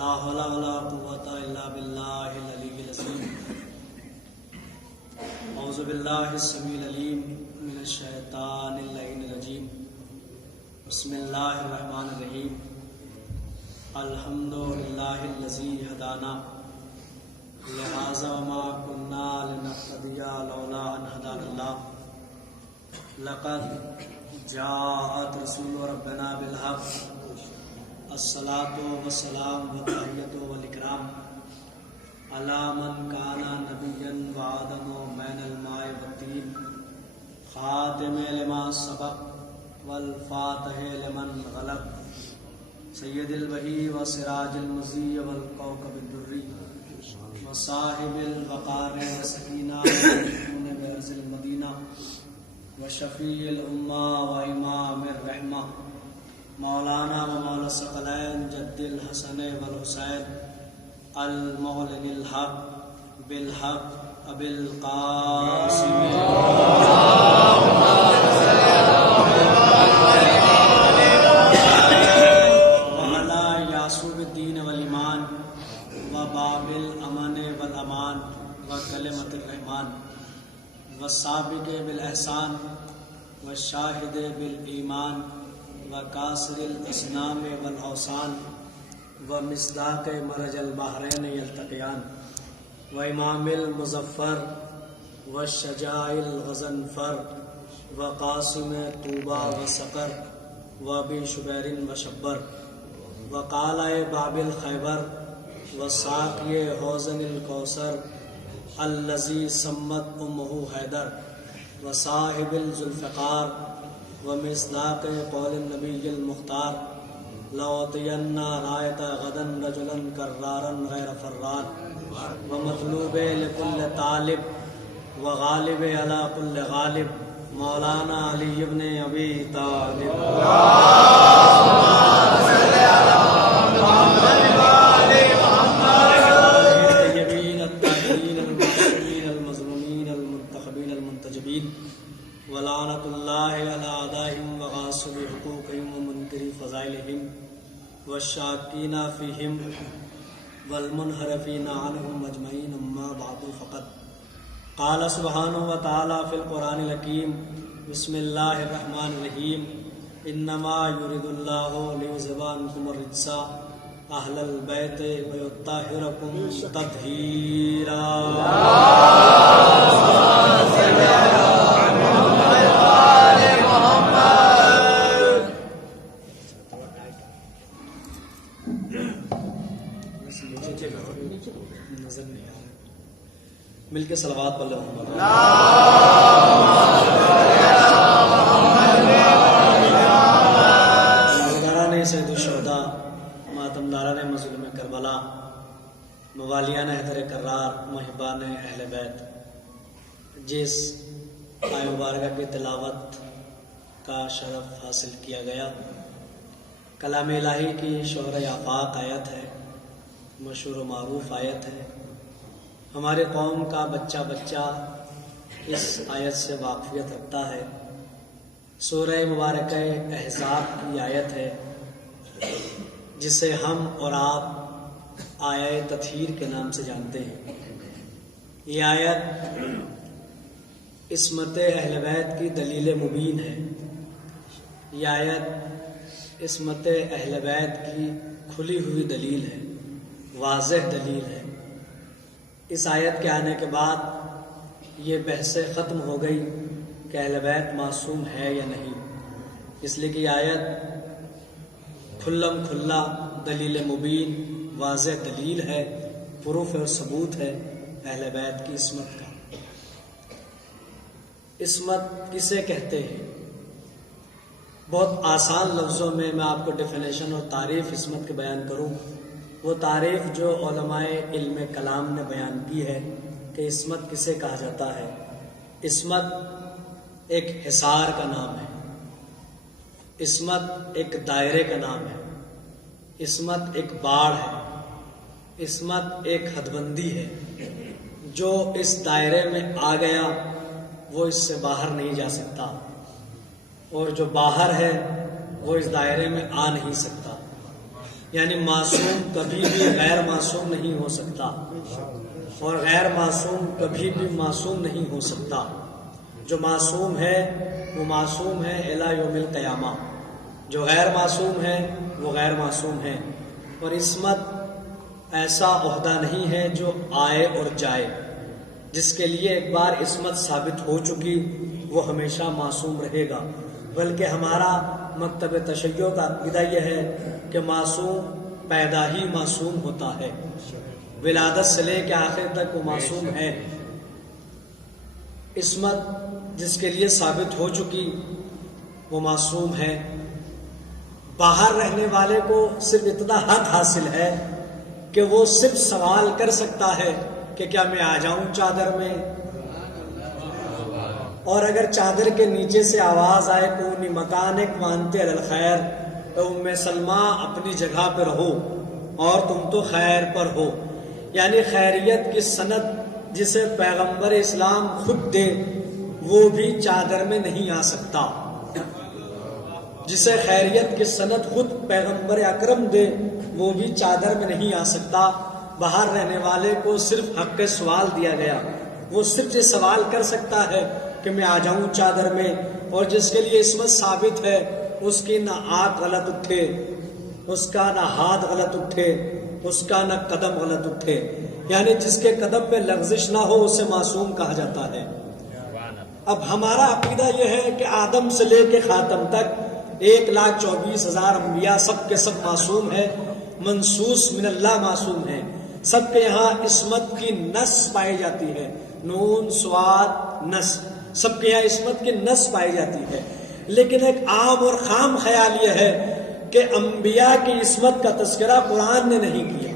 لا حول ولا قوة الا باللہ العلی العظیم. اعوذ باللہ السمیع العلیم من الشیطان اللعین الرجیم. بسم اللہ الرحمن الرحیم. الحمد للہ الذی ہدانا لہذا وما كنا لنهتدی لولا ان هدانا اللہ. لقد جاءت رسول ربنا بالحق. الصلاۃ والسلام والتحیۃ والاکرام علی من کان نبیا وآدم بین الماء والطین خاتم لما سبق والفاتح لمن غلب سید الوحی وسراج المضی والکوکب الدری وصاحب الوقار والسکینہ والسکون بعرض المدینہ وشفیع الامہ وامام الرحمہ مولانا و مولا الثقلین جد الحسن والحسین المعلن الحق بالحق ابی القاسم وعلی یعصوب الدین والایمان وباب الامن والامان وکلمۃ الرحمان والسابق بالاحسان والشاہد بالایمان وکاسر الاسنام والاوثان ومصداق مرج البحرین یلتقیان وامام المظفر والشجاع الغضنفر وقاسم طوبى وسقر وابی شبیر وشبر وقالع باب الخیبر وساقی حوضن الکوثر الذی سمت امہ حیدر وصاحب الذوالفقار ومصداق قول النبی المختار لأعطین رایت غدا رجلا کرارا غیر فرار ومطلوب لکل طالب وغالب علی کل غالب مولانا علی ابن ابی طالب. الطیبین الطاہرین المعصومین المظلومین المنتخبین المنتجبین ولعنۃ اللہ علی اعدائہم وغاصب حقوقہم ومنکری فضائلہم والشاکین فیہم والمنحرفین عنہم اجمعین. اما بعد فقد قال سبحانہ وتعالی فی القرآن الحکیم. بسم اللہ الرحمن الرحیم. انما یرید اللہ لیذھب عنکم الرجس اہل البیت ویطہرکم تطہیرا. مل کے صلوات پڑھ لو. مزداران سید الشہداء، ماتمداران مظلوم کربلا، موالیان حیدر کرار، محبان اہل بیت، جس آیت مبارکہ کی تلاوت کا شرف حاصل کیا گیا، کلام الہی کی شہر آفاق آیت ہے، مشہور و معروف آیت ہے. ہمارے قوم کا بچہ بچہ اس آیت سے واقفیت رکھتا ہے. سورہ مبارکہ احزاب کی آیت ہے جسے ہم اور آپ آیت تطہیر کے نام سے جانتے ہیں. یہ آیت عصمت اہل بیت کی دلیل مبین ہے. یہ آیت عصمت اہل بیت کی کھلی ہوئی دلیل ہے، واضح دلیل ہے. اس آیت کے آنے کے بعد یہ بحث ختم ہو گئی کہ اہل بیت معصوم ہے یا نہیں، اس لیے کہ یہ آیت کھلم کھلا دلیل مبین واضح دلیل ہے، پروف اور ثبوت ہے اہل بیت کی عصمت کا. عصمت کسے کہتے ہیں؟ بہت آسان لفظوں میں آپ کو ڈیفینیشن اور تعریف عصمت کے بیان کروں. وہ تعریف جو علماء علم کلام نے بیان کی ہے کہ عصمت کسے کہا جاتا ہے. عصمت ایک حصار کا نام ہے، عصمت ایک دائرے کا نام ہے، عصمت ایک باڑ ہے، عصمت ایک حد بندی ہے. جو اس دائرے میں آ گیا وہ اس سے باہر نہیں جا سکتا، اور جو باہر ہے وہ اس دائرے میں آ نہیں سکتا. یعنی معصوم کبھی بھی غیر معصوم نہیں ہو سکتا، اور غیر معصوم کبھی بھی معصوم نہیں ہو سکتا۔ جو معصوم ہے وہ معصوم ہے الی یوم القیامہ، جو غیر معصوم ہے وہ غیر معصوم ہے۔ اور عصمت ایسا عہدہ نہیں ہے جو آئے اور جائے، جس کے لیے ایک بار عصمت ثابت ہو چکی وہ ہمیشہ معصوم رہے گا، بلکہ ہمارا مکتب تشیع کا عقیدہ یہ ہے کہ معصوم پیدا ہی معصوم ہوتا ہے، ولادت سے لے کے آخر تک وہ معصوم ہے۔ عصمت جس کے لیے ثابت ہو چکی وہ معصوم ہے۔ باہر رہنے والے کو صرف اتنا حق حاصل ہے کہ وہ صرف سوال کر سکتا ہے کہ کیا میں آ جاؤں چادر میں، اور اگر چادر کے نیچے سے آواز آئے کونی مکانک وانتے الخیر، ام سلمہ اپنی جگہ پہ رہو اور تم تو خیر پر ہو، یعنی خیریت کی سند جسے پیغمبر اسلام خود دے وہ بھی چادر میں نہیں آ سکتا، جسے خیریت کی سند خود پیغمبر اکرم دے وہ بھی چادر میں نہیں آ سکتا۔ باہر رہنے والے کو صرف حق سوال دیا گیا، وہ صرف یہ سوال کر سکتا ہے کہ میں آ جاؤں چادر میں، اور جس کے لیے عصمت ثابت ہے اس کی نہ آنکھ غلط اٹھے، اس کا نہ ہاتھ غلط اٹھے، اس کا نہ قدم غلط اٹھے، یعنی جس کے قدم میں لغزش نہ ہو اسے معصوم کہا جاتا ہے۔ اب ہمارا عقیدہ یہ ہے کہ آدم سے لے کے خاتم تک 1,24,000 انبیاء سب کے سب معصوم ہیں، منصوص من اللہ معصوم ہیں، سب کے یہاں عصمت کی نس پائی جاتی ہے، نون صاد نس، سب کے یہاں عصمت کی نس پائی جاتی ہے۔ لیکن ایک عام اور خام خیال یہ ہے کہ انبیاء کی عصمت کا تذکرہ قرآن نے نہیں کیا،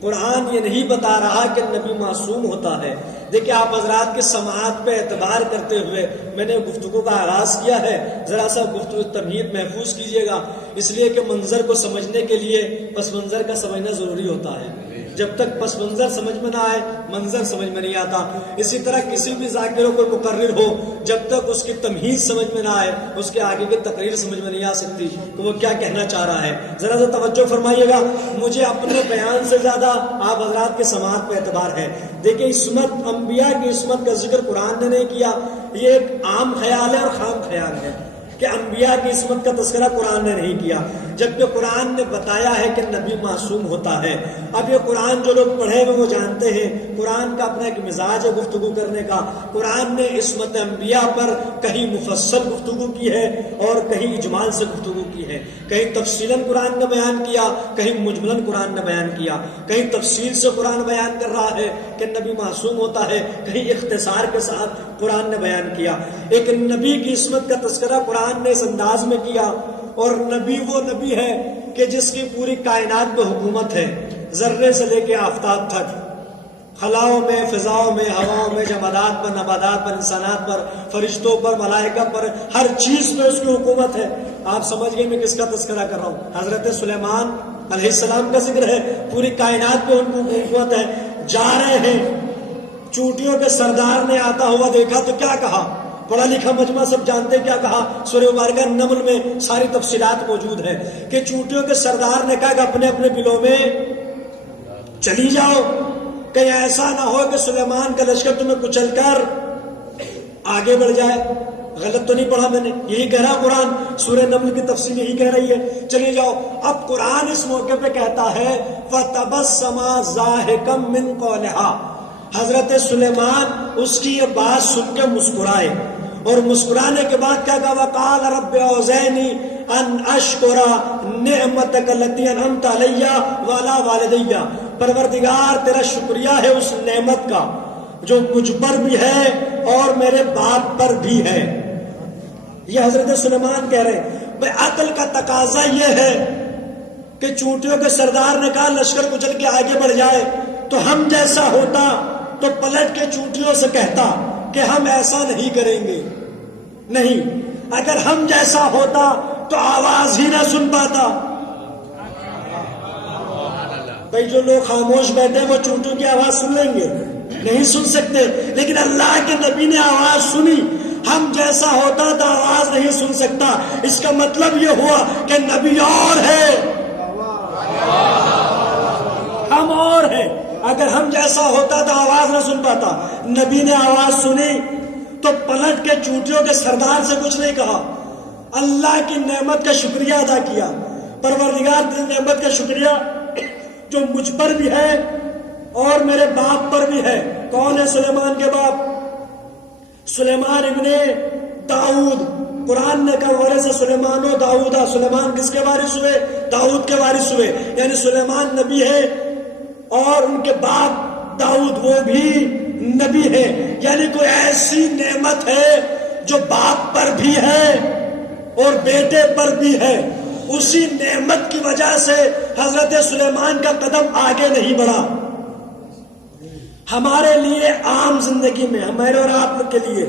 قرآن یہ نہیں بتا رہا کہ نبی معصوم ہوتا ہے۔ دیکھیں آپ حضرات کے سماعت پہ اعتبار کرتے ہوئے میں نے گفتگو کا آغاز کیا ہے، ذرا سا گفتگو تمہید محفوظ کیجئے گا، اس لیے کہ منظر کو سمجھنے کے لیے پس منظر کا سمجھنا ضروری ہوتا ہے۔ جب تک پس منظر سمجھ میں نہ آئے منظر سمجھ میں نہیں آتا۔ اسی طرح کسی بھی ذاکر و کوئی مقرر ہو جب تک اس کی تمہید سمجھ میں نہ آئے اس کے آگے کی تقریر سمجھ میں نہیں آ سکتی کہ وہ کیا کہنا چاہ رہا ہے۔ ذرا سا توجہ فرمائیے گا، مجھے اپنے بیان سے زیادہ آپ حضرات کے سماعت پہ اعتبار ہے۔ دیکھیں عصمت، انبیاء کی عصمت کا ذکر قرآن نے نہیں کیا، یہ ایک عام خیال ہے اور خام خیال ہے کہ انبیاء کی عصمت کا تذکرہ قرآن نے نہیں کیا، جبکہ قرآن نے بتایا ہے کہ نبی معصوم ہوتا ہے۔ اب یہ قرآن جو لوگ پڑھے ہوئے وہ جانتے ہیں قرآن کا اپنا ایک مزاج ہے گفتگو کرنے کا۔ قرآن نے عصمت انبیاء پر کہیں مفصل گفتگو کی ہے اور کہیں اجمال سے گفتگو کی ہے، کہیں تفصیلاً قرآن نے بیان کیا، کہیں مجملاً قرآن نے بیان کیا، کہیں تفصیل سے قرآن بیان کر رہا ہے کہ نبی معصوم ہوتا ہے، کہیں اختصار کے ساتھ قرآن نے بیان کیا۔ ایک نبی کی عصمت کا تذکرہ قرآن نے اس انداز میں کیا، اور نبی وہ نبی ہے کہ جس کی پوری کائنات پہ حکومت ہے، ذرے سے لے کے آفتاب تک، خلاؤں میں، فضاؤں میں، ہواؤں میں، جمادات پر، نباتات پر، انسانات پر، فرشتوں پر، ملائکہ پر، ہر چیز پہ اس کی حکومت ہے۔ آپ سمجھ گئے میں کس کا تذکرہ کر رہا ہوں؟ حضرت سلیمان علیہ السلام کا ذکر ہے، پوری کائنات پہ ان کو حکومت ہے۔ جا رہے ہیں، چونٹیوں کے سردار نے آتا ہوا دیکھا تو کیا کہا؟ پڑھا لکھا مجمع سب جانتے کیا کہا؟ سورہ مبارکہ نمل میں ساری تفصیلات موجود ہے کہ چونٹیوں کے سردار نے کہا کہ اپنے اپنے بلوں میں چلی جاؤ، کہیں ایسا نہ ہو کہ سلیمان کا لشکر تمہیں کچل کر آگے بڑھ جائے۔ غلط تو نہیں پڑھا میں نے؟ یہی کہہ رہا قرآن، سورہ نمل کی تفصیل یہی کہہ رہی ہے، چلی جاؤ۔ اب قرآن اس موقع پہ کہتا ہے فَتَبَسَّمَ ضَاحِكًا مِّن قَوْلِهَا، حضرت سلیمان اس کی یہ بات سن کے مسکرائے، اور مسکرانے کے بعد کیا کہا؟ وَقَالَ رَبِّ أَوْزِعْنِي أَنْ أَشْكُرَ نِعْمَتَكَ الَّتِي أَنْعَمْتَ عَلَيَّ وَعَلَىٰ وَالِدَيَّ، پروردگار تیرا شکریہ ہے اس نعمت کا جو مجھ پر بھی ہے اور میرے باپ پر بھی ہے۔ یہ حضرت سلیمان کہہ رہے ہیں۔ عقل کا تقاضا یہ ہے کہ چونٹیوں کے سردار نے کہا لشکر کچل کے آگے بڑھ جائے، تو ہم جیسا ہوتا تو پلٹ کے چونٹیوں سے کہتا کہ ہم ایسا نہیں کریں گے، نہیں، اگر ہم جیسا ہوتا تو آواز ہی نہ سن پاتا۔ بھائی جو لوگ خاموش بیٹھے وہ چونٹیوں کی آواز سن لیں گے؟ نہیں سن سکتے، لیکن اللہ کے نبی نے آواز سنی۔ ہم جیسا ہوتا تو آواز نہیں سن سکتا، اس کا مطلب یہ ہوا کہ نبی اور ہے، کمزور ہیں. اگر ہم جیسا ہوتا تو آواز نہ سن پاتا. نبی نے آواز سنی تو پلٹ کے چونٹیوں کے سردار سے کچھ نہیں کہا, اللہ کی نعمت کا شکریہ ادا کیا. پروردگار کی نعمت کا شکریہ جو مجھ پر بھی ہے اور میرے باپ پر بھی ہے. کون ہے سلیمان کے باپ؟ سلیمان ابن داؤد. قرآن نے کہا ورث سلیمان و داؤدا. سلیمان کس کے وارث ہوئے؟ داؤد کے وارث ہوئے. یعنی سلیمان نبی ہے اور ان کے باپ داؤد وہ بھی نبی ہے. یعنی کوئی ایسی نعمت ہے جو باپ پر بھی ہے اور بیٹے پر بھی ہے. اسی نعمت کی وجہ سے حضرت سلیمان کا قدم آگے نہیں بڑھا. ہمارے لیے عام زندگی میں, ہمارے اور آپ کے لیے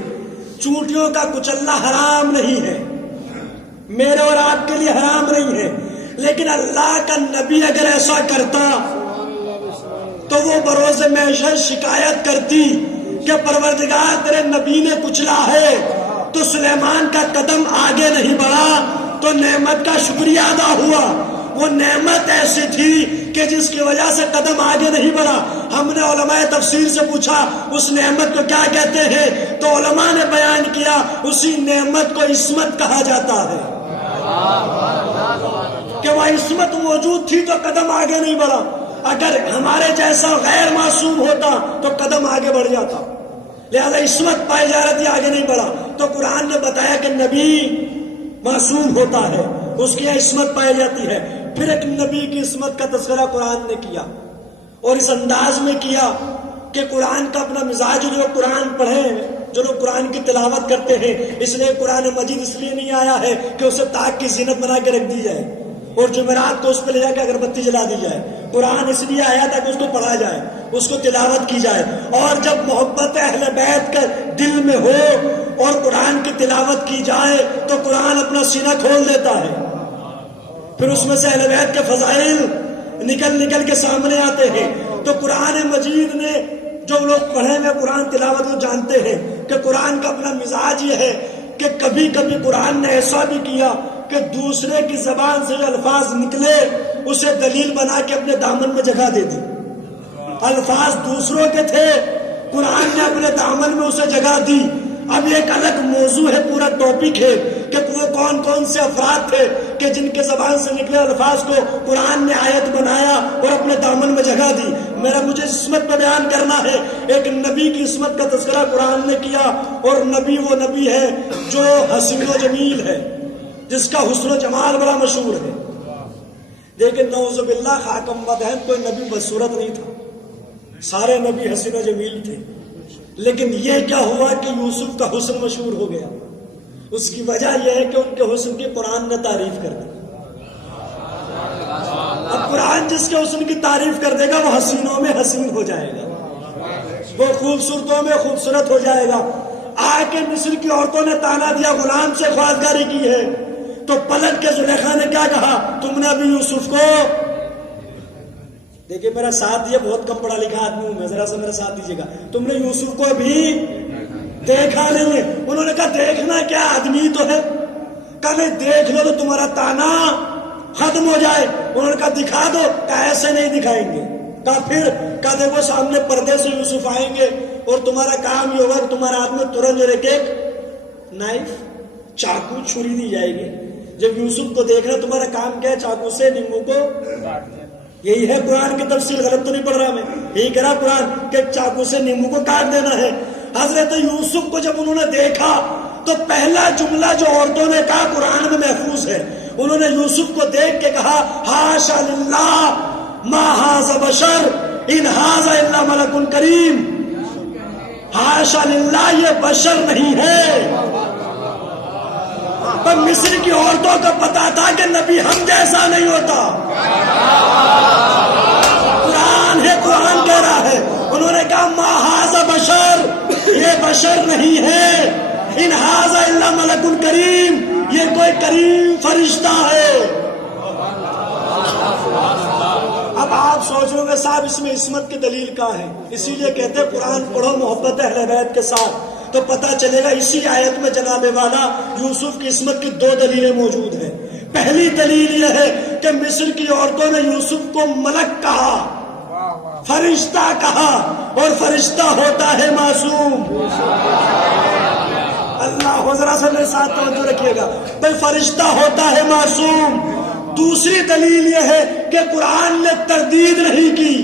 چونٹیوں کا کچلنا حرام نہیں ہے, میرے اور آپ کے لیے حرام نہیں ہے. لیکن اللہ کا نبی اگر ایسا کرتا تو وہ بروز محشر شکایت کرتی کہ پروردگار تیرے نبی نے کچلا ہے تو سلیمان کا قدم آگے نہیں بڑھا, تو نعمت کا شکریہ ادا ہوا. وہ نعمت ایسی تھی کہ جس کی وجہ سے قدم آگے نہیں بڑھا. ہم نے علماء تفسیر سے پوچھا اس نعمت کو کیا کہتے ہیں, تو علماء نے بیان کیا اسی نعمت کو عصمت کہا جاتا ہے. کہ وہ عصمت موجود تھی تو قدم آگے نہیں بڑھا. اگر ہمارے جیسا غیر معصوم ہوتا تو قدم آگے بڑھ جاتا. لہذا عصمت پائی جا رہی تھی, آگے نہیں بڑھا. تو قرآن نے بتایا کہ نبی معصوم ہوتا ہے, اس کی عصمت پائی جاتی ہے. پھر ایک نبی کی عصمت کا تذکرہ قرآن نے کیا اور اس انداز میں کیا کہ قرآن کا اپنا مزاج, جو قرآن پڑھیں, جو لوگ قرآن کی تلاوت کرتے ہیں, اس لیے قرآن مجید اس لیے نہیں آیا ہے کہ اسے طاق کی زینت بنا کے رکھ دی جائے اور جمعرات کو اس پہ لے جا کے اگربتی جلا دی جائے. قرآن اس لیے آیا تھا کہ اس کو پڑھا جائے, اس کو تلاوت کی جائے. اور جب محبت اہل بیت کا دل میں ہو اور قرآن کی تلاوت کی جائے تو قرآن اپنا سینہ کھول دیتا ہے. پھر اس میں سے اہل بیت کے فضائل نکل کے سامنے آتے ہیں. تو قرآن مجید نے جو لوگ پڑھے ہوئے قرآن تلاوت کو جانتے ہیں کہ قرآن کا اپنا مزاج یہ ہے کہ کبھی کبھی قرآن نے ایسا بھی کیا کہ دوسرے کی زبان سے جو الفاظ نکلے اسے دلیل بنا کے اپنے دامن میں جگہ دے دی. الفاظ دوسروں کے تھے, قرآن نے اپنے دامن میں اسے جگہ دی. اب یہ ایک الگ موضوع ہے, پورا ٹاپک ہے کہ وہ کون سے افراد تھے کہ جن کے زبان سے نکلے الفاظ کو قرآن نے آیت بنایا اور اپنے دامن میں جگہ دی. مجھے عصمت پہ بیان کرنا ہے. ایک نبی کی عصمت کا تذکرہ قرآن نے کیا, اور نبی وہ نبی ہے جو حسین و جمیل ہے, جس کا حسن و جمال بڑا مشہور ہے. لیکن نعوذ باللہ خاکم بدہن کوئی نبی بدصورت نہیں تھا, سارے نبی حسین و جمیل تھے. لیکن یہ کیا ہوا کہ یوسف کا حسن مشہور ہو گیا. اس کی وجہ یہ ہے کہ ان کے حسن کی قرآن نے تعریف کر دی. اب قرآن جس کے حسن کی تعریف کر دے گا وہ حسینوں میں حسین ہو جائے گا, وہ خوبصورتوں میں خوبصورت ہو جائے گا. آ کے مصر کی عورتوں نے تانا دیا, غلام سے خواستگاری کی ہے, تو پلٹ کے زلیخا نے کیا کہا, تم نے ابھی یوسف کو, دیکھیے میرا ساتھ دیا, بہت کم پڑھا لکھا آدمی ہوں میں, ذرا سا میرا ساتھ دیجیے گا, تم نے یوسف کو بھی دیکھا نہیں ہے. انہوں نے کہا دیکھنا کیا, آدمی تو ہے. کہا نہیں, دیکھ لو تو تمہارا تانا ختم ہو جائے. انہوں نے کہا دکھا دو. کہا ایسے نہیں دکھائیں گے. کہا پھر, کہا دیکھو سامنے پردے سے یوسف آئیں گے اور تمہارا کام یہ ہوگا کہ تمہارے ہاتھ میں ترنت ایک ایک نائف, چاقو, چھری دی جائے گی. جب یوسف کو دیکھ رہے تمہارا کام کیا ہے, چاقو سے نیمبو کو. یہی ہے قرآن کی تفسیر, غلط تو نہیں پڑھ رہا میں, یہی کہہ رہا قرآن کہ چاقو سے نیمبو کو کاٹ دینا ہے. حضرت یوسف کو جب انہوں نے دیکھا تو پہلا جملہ جو عورتوں نے کہا قرآن میں محفوظ ہے. انہوں نے یوسف کو دیکھ کے کہا حاشا للہ ما ھذا بشر ان ھذا الا ملک کریم. حاشا للہ, یہ بشر نہیں ہے. پر مصر کی عورتوں کو پتا تھا کہ نبی ہم جیسا نہیں ہوتا. قرآن ہے, قرآن کہہ رہا ہے. انہوں نے کہا ما ھذا بشر, یہ بشر نہیں ہے. ان ھذا الا ملک کریم, یہ کوئی کریم فرشتہ ہے. اب آپ سوچ رہے صاحب اس میں عصمت کی دلیل کہاں ہے. اسی لیے کہتے ہیں قرآن پڑھو محبت اہل بیت کے ساتھ, تو پتہ چلے گا اسی آیت میں جناب والا یوسف کی عصمت کی دو دلیلیں موجود ہیں. پہلی دلیل یہ ہے کہ مصر کی عورتوں نے یوسف کو ملک کہا, فرشتہ کہا اور فرشتہ ہوتا ہے معصوم. اللہ ذرا سا میرے ساتھ توجہ رکھیے گا. بھائی فرشتہ ہوتا ہے معصوم. دوسری دلیل یہ ہے کہ قرآن نے تردید نہیں کی.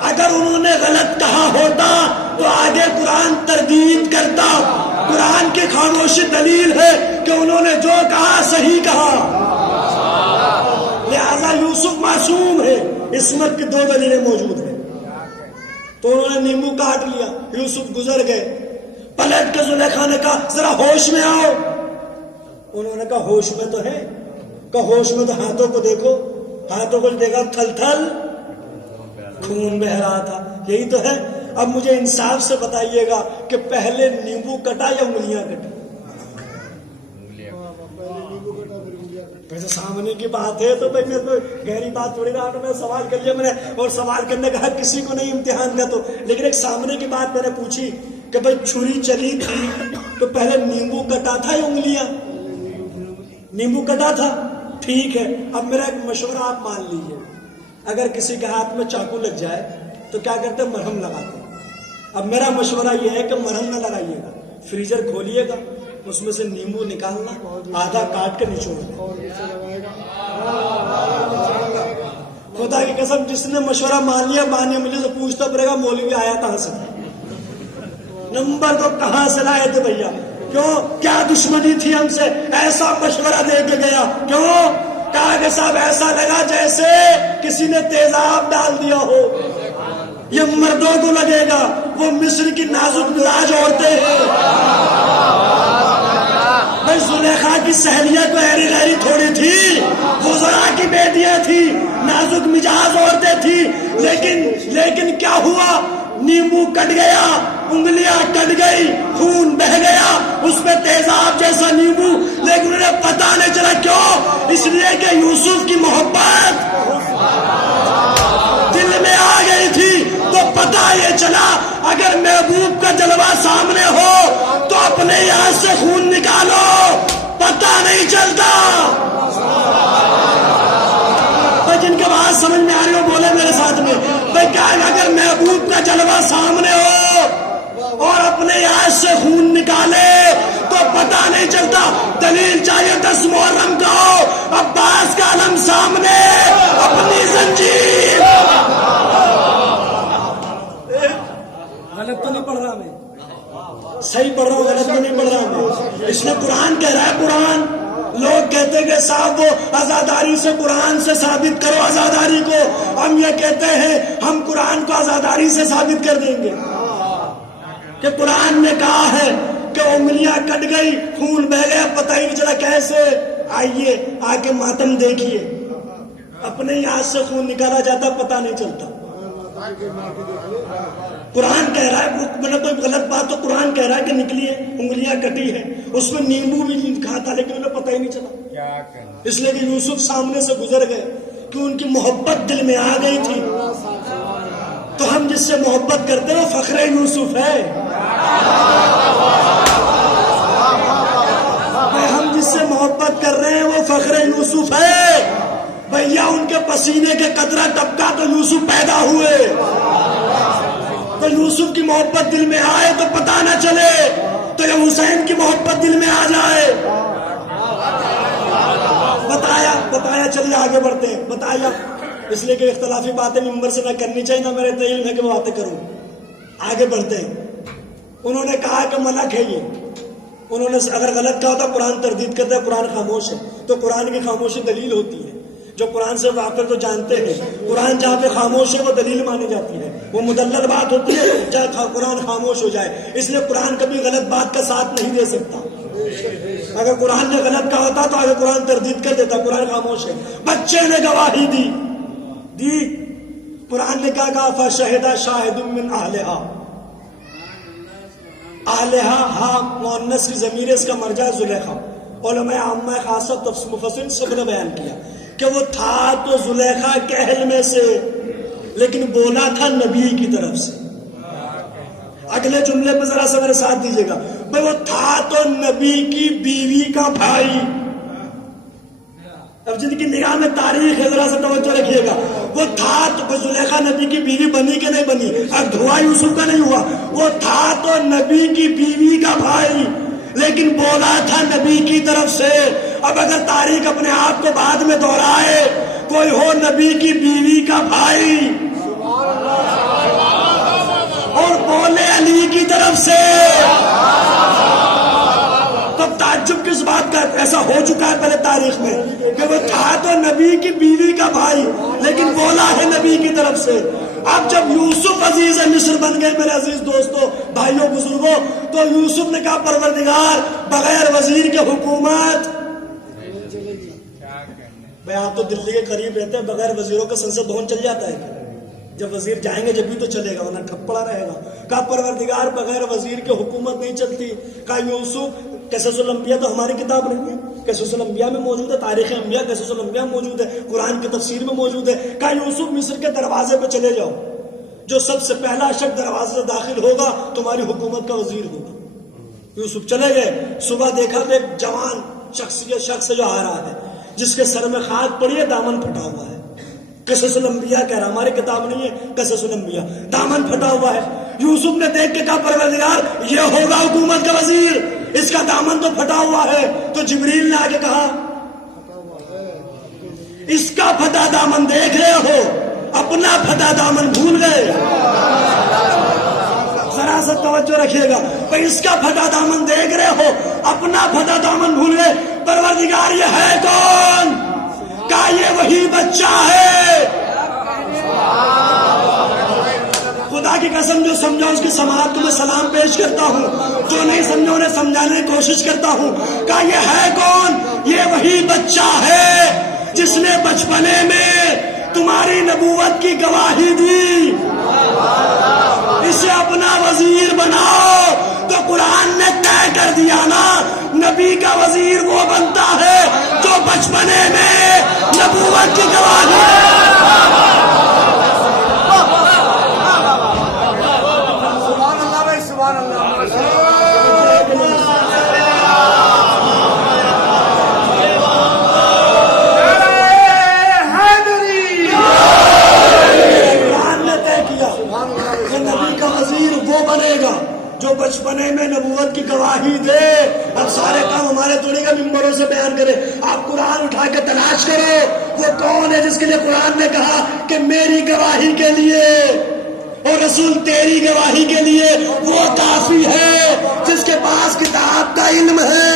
اگر انہوں نے غلط کہا ہوتا تو آگے قرآن تردید کرتا. قرآن کی خاموشی دلیل ہے کہ انہوں نے جو کہا صحیح کہا. لہذا یوسف معصوم ہے. عصمت کی دو دلیلیں موجود ہیں. تو انہوں نے نیمبو کاٹ لیا, یوسف گزر گئے. پلٹ کے زلیخا نے کہا ذرا ہوش میں آؤ. انہوں نے کہا ہوش میں تو ہے. کہا ہوش میں تو ہاتھوں کو دیکھو. ہاتھوں کو دیکھا تھل تھل خون بہ رہا تھا. یہی تو ہے. اب مجھے انصاف سے بتائیے گا کہ پہلے نیمبو کٹا یا انگلیاں کٹی؟ سامنے کی بات ہے تو بھائی میں تو گہری بات تھوڑی نہ. میں سوال کر لیا میں نے, اور سوال کرنے کا حق کسی کو نہیں امتحان کا. تو لیکن ایک سامنے کی بات میں نے پوچھی کہ بھائی چھری چلی تھی تو پہلے نیمبو کٹا تھا یا انگلیاں؟ نیمبو کٹا تھا. ٹھیک ہے. اب میرا ایک مشورہ آپ مان لیجیے. اگر کسی کے ہاتھ میں چاقو لگ جائے تو کیا کرتے ہیں؟ مرہم لگاتے ہیں. اب میرا مشورہ یہ ہے کہ مرہم نہ لگائیے گا, فریزر کھولیے گا, اس میں سے نیمبو نکالنا, آدھا کاٹ کے نچوڑ دیں. خدا کی قسم جس نے مشورہ مان لیا مانیے. مجھے تو پوچھتا پڑے گا مولوی آیا کہاں سے, نمبر تو کہاں سے لائے تھے بھیا؟ کیوں, کیا دشمنی تھی ہم سے ایسا مشورہ دے کے گیا؟ کیوں؟ کہا کہ صاحب ایسا لگا جیسے کسی نے تیزاب ڈال دیا ہو. یہ مردوں کو لگے گا, وہ مصر کی نازک مزاج عورتیں ہیں. بھائی زلیخا کی سہیلیاں تو ایری غیری تھوڑی تھی, خزرا کی بیٹیاں تھی, نازک مزاج عورتیں تھی. لیکن کیا ہوا؟ نیمبو کٹ گیا, انگلیاں کٹ گئی, خون بہ گیا, اس میں تیزاب جیسا نیمبو. لیکن انہیں پتا نہیں چلا. کیوں؟ اس لیے کہ یوسف کی محبت دل میں آ گئی تھی. تو پتا یہ چلا اگر محبوب کا جلوہ سامنے ہو تو اپنے یہاں سے خون نکالو, پتا نہیں چلتا. جن کے بات سمجھ میں آ رہی ہو بولے میرے ساتھ میں. کیا اگر محبوب کا جلوہ سامنے ہو اور اپنے ہاتھ سے خون نکالے تو پتا نہیں چلتا. دلیل چاہیے 10 محرم کا ہو, عباس کا علم سامنے, اپنی زنجیر. غلط تو نہیں پڑھ رہا میں, صحیح پڑھ رہا ہوں, غلط تو نہیں پڑھ رہا میں. اس نے قرآن کہہ رہا ہے. قرآن لوگ کہتے ہیں کہ صاحب وہ آزاداری سے, قرآن سے ثابت کرو آزاداری کو. ہم یہ کہتے ہیں ہم قرآن کو آزاداری سے ثابت کر دیں گے کہ قرآن نے کہا ہے کہ انگلیاں کٹ گئی, خون بہ گیا, پتہ ہی نہیں چلا کیسے. آئیے آ کے ماتم دیکھیے, اپنے ہاتھ سے خون نکالا جاتا پتہ نہیں چلتا. قرآن کہہ رہا ہے, میں نے کوئی غلط بات تو قرآن کہہ رہا ہے کہ نکلی ہے, انگلیاں کٹی ہے, اس میں نیمبو بھی کھا تھا لیکن انہیں پتہ ہی نہیں چلا. اس لیے کہ یوسف سامنے سے گزر گئے, کہ ان کی محبت دل میں آ گئی تھی. تو ہم جس سے محبت کرتے ہیں وہ فخر یوسف ہے. ہم جس سے محبت کر رہے ہیں وہ فخر یوسف ہے. بھیا ان کے پسینے کے قطرہ ٹپکا تو یوسف پیدا ہوئے. تو یوسف کی محبت دل میں آئے تو پتہ نہ چلے, تو یہ حسین کی محبت دل میں آ جائے. بتایا چلیے آگے بڑھتے ہیں. بتایا اس لیے کہ اختلافی باتیں ممبر سے نہ کرنی چاہیے, نہ میرے علم ہے کہ میں باتیں کروں. آگے بڑھتے ہیں. انہوں نے کہا کہ ملک ہے یہ. انہوں نے اگر غلط کہا تو قرآن تردید کرتا ہے, قرآن خاموش ہے. تو قرآن کی خاموشی دلیل ہوتی ہے. جو قرآن سے واقف تو جانتے ہیں قرآن جہاں پہ خاموش ہے وہ دلیل مانی جاتی ہے, وہ مدلل بات ہوتی ہے چاہے قرآن خاموش ہو جائے. اس لیے قرآن کبھی غلط بات کا ساتھ نہیں دے سکتا. اگر قرآن نے غلط کہا ہوتا تو آگے قرآن تردید کر دیتا. قرآن خاموش ہے. بچے نے گواہی دی. قرآن نے کیا کہا؟ فشہد شاہد من اہلہا. اہلہا ہاں مؤنث کی ضمیر ہے, اس کا مرجع زلیخا. علماء عامہ خاصہ مفسرین سب نے بیان کیا کہ وہ تھا تو زلیخا کے اہل میں سے, لیکن بولا تھا نبی کی طرف سے. اگلے جملے پہ ذرا سا میرے ساتھ دیجیے گا. بھائی وہ تھا تو نبی کی بیوی کا بھائی. اب جن کی نگاہ میں تاریخ ہے ذرا سا توجہ رکھیے گا. وہ تھا تو زلیخا نبی کی بیوی بنی کہ نہیں بنی؟ اب دھواں یوسف کا نہیں ہوا. وہ تھا تو نبی کی بیوی کا بھائی، لیکن بولا تھا نبی کی طرف سے. اب اگر تاریخ اپنے آپ کو بعد میں دوہرائے، کوئی ہو نبی کی بیوی کا بھائی اور بولے علی کی طرف سے، تو تعجب کس بات کا؟ ایسا ہو چکا ہے پہلے تاریخ میں کہ وہ تھا تو نبی کی بیوی کا بھائی لیکن بولا ہے نبی کی طرف سے. اب جب یوسف عزیز مصر بن گئے میرے عزیز دوستو، بھائیوں، بزرگوں، تو یوسف نے کہا پروردگار بغیر وزیر کے حکومت. بھائی آپ تو دلی کے قریب رہتے ہیں، بغیر وزیروں کا سنسد بھون چل جاتا ہے کیا؟ جب وزیر جائیں گے جب بھی تو چلے گا، ورنہ ٹھپ پڑا رہے گا. کہا پروردگار بغیر وزیر کے حکومت نہیں چلتی. کہا یوسف، قصص الانبیاء تو ہماری کتاب نہیں ہے، قصص الانبیاء میں موجود ہے، تاریخ انبیاء قصص الانبیاء میں موجود ہے، قرآن کی تفسیر میں موجود ہے. کہا یوسف مصر کے دروازے پہ چلے جاؤ، جو سب سے پہلا شخص دروازے سے داخل ہوگا تمہاری حکومت کا وزیر ہوگا. یوسف چلے گئے. صبح دیکھا تو ایک جوان شخص جو آ رہا ہے، جس کے سر میں خاک پڑی ہے، دامن پھٹا ہوا ہے. قصص الانبیاء کہہ رہا، ہماری کتاب نہیں ہے، قصص الانبیاء، دامن پھٹا ہوا ہے. یوسف نے دیکھ کے کہا پروردگار یہ ہوگا حکومت کا وزیر، اس کا دامن تو پھٹا ہوا ہے. تو جبریل نے آگے کہا اس کا پھٹا دامن دیکھ رہے ہو، اپنا پھٹا دامن بھول گئے. ذرا سا توجہ رکھیے گا. بھائی اس کا پھٹا دامن دیکھ رہے ہو، اپنا پھٹا دامن بھول گئے. پروردگار یہ ہے کون؟ کہا یہ وہی بچہ ہے. خدا کی قسم جو سمجھا اس کی سماعت کو میں سلام پیش کرتا ہوں، جو نہیں سمجھا انہیں سمجھانے کی کوشش کرتا ہوں. کہا یہ ہے کون؟ یہ وہی بچہ ہے جس نے بچپنے میں تمہاری نبوت کی گواہی دی. اسے اپنا وزیر بناؤ. تو قرآن نے طے کر دیا نا، نبی کا وزیر وہ بنتا ہے جو بچپنے میں نبوت کی گواہی. جو بچپنے میں نبوت کی گواہی دے. اب سارے کام ہمارے تھوڑی کا ممبروں سے بیان کرے. آپ قرآن اٹھا کے تلاش کرو وہ کون ہے جس کے لیے قرآن نے کہا کہ میری گواہی کے لیے اور رسول تیری گواہی کے لیے وہ کافی ہے جس کے پاس کتاب کا علم ہے.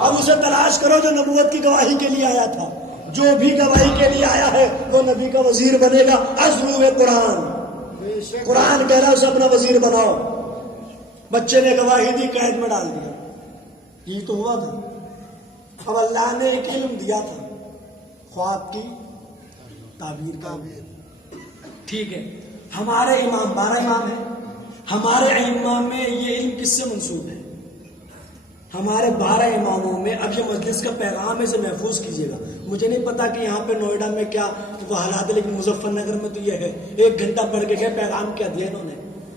اب اسے تلاش کرو جو نبوت کی گواہی کے لیے آیا تھا. جو بھی گواہی کے لیے آیا ہے وہ نبی کا وزیر بنے گا. ازرو قرآن، قرآن کہہ رہا اسے اپنا وزیر بناؤ. بچے نے گواہی دی، قید میں ڈال دیا. یہ تو ہوا تھا. اب اللہ نے ایک علم دیا تھا، خواب کی تعبیر کا. ٹھیک ہے، ہمارے امام 12 امام ہیں، ہمارے امام میں یہ علم کس سے منسوب ہے؟ ہمارے 12 اماموں میں. اب یہ مجلس کا پیغام ہے، اسے محفوظ کیجیے گا. مجھے نہیں پتا کہ یہاں پہ نوئیڈا میں کیا وہ حالات ہے، لیکن مظفر نگر میں تو یہ ہے. 1 گھنٹہ پڑھ کے گئے، پیغام کیا دیا انہوں نے.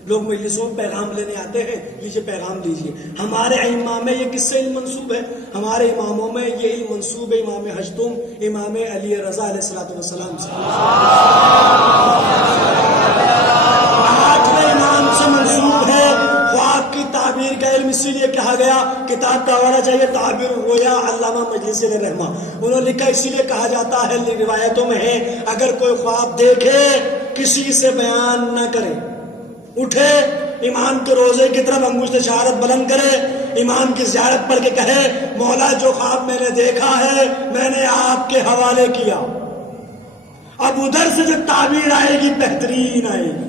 لوگ مجلسوں میں پیغام لینے آتے ہیں، لیجیے پیغام لیجیے. ہمارے امام میں یہ کس سے علم منسوب ہے؟ ہمارے اماموں میں یہ علم منسوب ہے امام ہشتم، امام علی رضا علیہ الصلوۃ والسلام سے. 8ویں امام سے منسوب ہے خواب کی تعبیر کا علم. اسی لیے کہا گیا، کتاب کا حوالہ چاہیے تعبیر الرؤیا، علامہ مجلسی علیہ رحمہ. انہوں نے لکھا، اسی لیے کہا جاتا ہے روایتوں میں ہے، اگر کوئی خواب دیکھے کسی سے بیان نہ کرے، اٹھے امام کے روزے کی طرف انگشت شہادت بلند کرے، امام کی زیارت پڑھ کے کہے مولا جو خواب میں نے دیکھا ہے میں نے آپ کے حوالے کیا. اب ادھر سے جو تعبیر آئے گی بہترین آئے گی،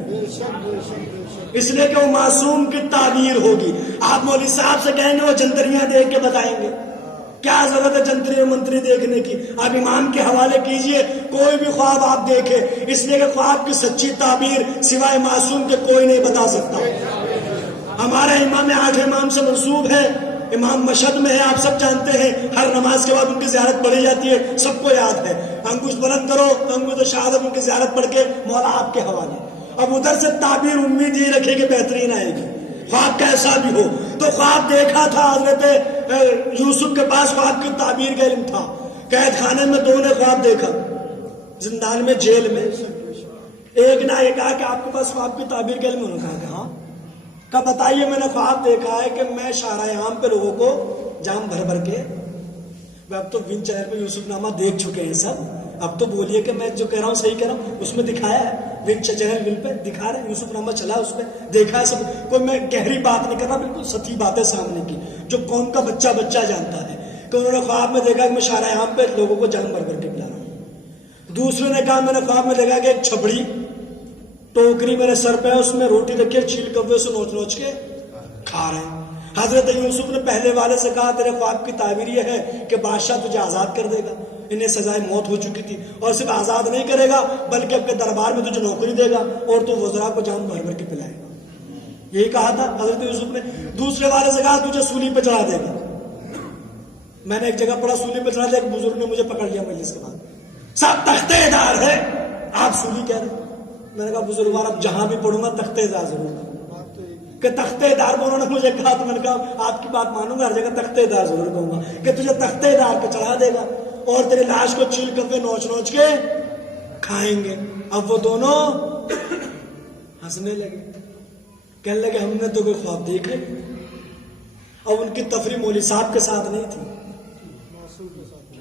اس لیے کہ وہ معصوم کی تعبیر ہوگی. آپ مولوی صاحب سے کہیں گے وہ جنتریاں دیکھ کے بتائیں گے، کیا ضرورت ہے جنتری منتری دیکھنے کی؟ آپ امام کے حوالے کیجئے کوئی بھی خواب آپ دیکھیں، اس لیے کہ خواب کی سچی تعبیر سوائے معصوم کے کوئی نہیں بتا سکتا. ہمارا امام 8 امام سے منسوب ہے، امام مشہد میں ہے، آپ سب جانتے ہیں. ہر نماز کے بعد ان کی زیارت پڑھی جاتی ہے، سب کو یاد ہے. انگشت بلند کرو، انگشت شہادت ان کی زیارت پڑھ کے مولا آپ کے حوالے. اب ادھر سے تعبیر امید ہی رکھے کہ بہترین آئے گی، خواب کیسا بھی ہو. تو خواب دیکھا تھا حضرت یوسف کے پاس خواب کی تعبیر کا علم تھا. قید خانے میں 2 نے خواب دیکھا، زندان میں، جیل میں. ایک نے یہ کہا کہ آپ کے پاس خواب کی تعبیر کے علم ہے؟ انہوں نے کہا کہ ہاں. کہا بتائیے میں نے خواب دیکھا ہے کہ میں شاہراہ عام پہ لوگوں کو جام بھر بھر کے، اب تو ون چینل پہ یوسف نامہ دیکھ چکے ہیں سب، اب تو بولیے کہ میں جو کہہ رہا ہوں صحیح کہہ رہا ہوں. اس میں دکھایا ہے، ون چینل پہ دکھا رہے ہیں، یوسف نامہ چلا اس پہ دیکھا ہے سب. کوئی میں گہری بات نہیں کر رہا، بالکل سچی باتیں سامنے کی جو قوم کا بچہ جانتا ہے کہ انہوں نے خواب میں دیکھا کہ میں شاہراہ عام پہ لوگوں کو جام بھر بھر کے پلا رہا ہوں. دوسرے نے کہا میں نے خواب میں دیکھا کہ ایک چھبڑی ٹوکری میرے سر پہ ہے، اس میں روٹی رکھی ہے، چھیل کوے سے نوچ نوچ کے کھا رہے ہیں. حضرت یوسف نے پہلے والے سے کہا تیرے خواب کی تعبیر یہ ہے کہ بادشاہ تجھے آزاد کر دے گا، انہیں سزائے موت ہو چکی تھی، اور صرف آزاد نہیں کرے گا بلکہ اپنے دربار میں تجھے نوکری دے گا اور تو وزراء کو جام بھر بھر کے پلائے گا. یہی کہا تھا حضرت یوسف نے. دوسرے والے سے کہا تجھے سولی پہ چڑھا دے گا. میں نے ایک جگہ پڑھا سولی پہ چڑھا دیا، ایک بزرگ نے مجھے پکڑ لیا مجلس کے بعد، صاحب تختے دار ہے آپ سولی کہہ رہے ہیں. میں نے کہا بزرگوار اب جہاں بھی پڑھوں گا تختے دار ضرور کروں کہ تختے دار. انہوں نے مجھے کہا تو میں نے کہا آپ کی بات مانوں گا، ہر جگہ تختے دار ضرور کہوں گا کہ تجھے تختے دار پہ چڑھا دے گا اور تیرے لاش کو چھیل کر نوچ نوچ کے کھائیں گے. اب وہ دونوں ہنسنے لگے، کہنے لگے ہم نے تو کوئی خواب دیکھے. اب ان کی تفریح مولوی صاحب کے ساتھ نہیں تھی،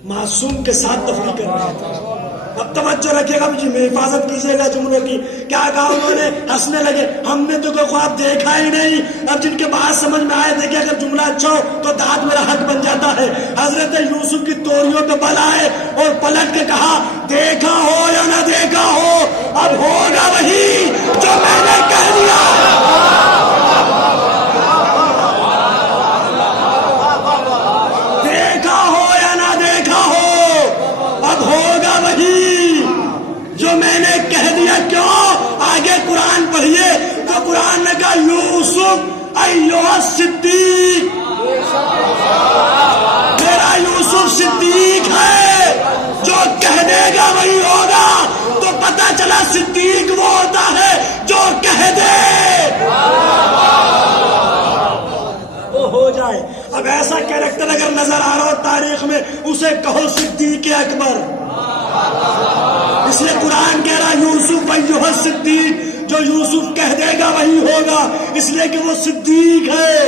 معصوم کے ساتھ تفریح کر رہے تھے. اب توجہ رکھیے گا مجھے، حفاظت کیجیے گا جملوں کی. کیا کہا انہوں نے؟ ہنسنے لگے ہم نے تو کوئی خواب دیکھا ہی نہیں. اب جن کے بات سمجھ میں آئے دیکھے اگر جملہ اچھا ہو تو داد میرا حق بن جاتا ہے. حضرت یوسف کی توریوں پہ بل آئے اور پلٹ کے کہا دیکھا ہو یا نہ دیکھا ہو اب ہوگا وہی جو میں نے کہہ دیا. دیکھا ہو یا نہ دیکھا ہو اب ہوگا وہی جو میں نے کہہ دیا. کیوں؟ آگے قرآن پڑھیے تو قرآن نے کہا یوسف ایھا صدیق، میرا یوسف صدیق ہے، جو کہہ دے گا وہی ہوگا. تو پتہ چلا صدیق وہ ہوتا ہے جو کہہ دے وہ ہو جائے. اب ایسا کیریکٹر اگر نظر آ رہا ہو تاریخ میں اسے کہو صدیق اکبر. اس لیے قرآن کہہ رہا یوسف ایھا صدیق، جو یوسف کہہ دے گا وہی ہوگا، اس لیے کہ وہ صدیق ہے.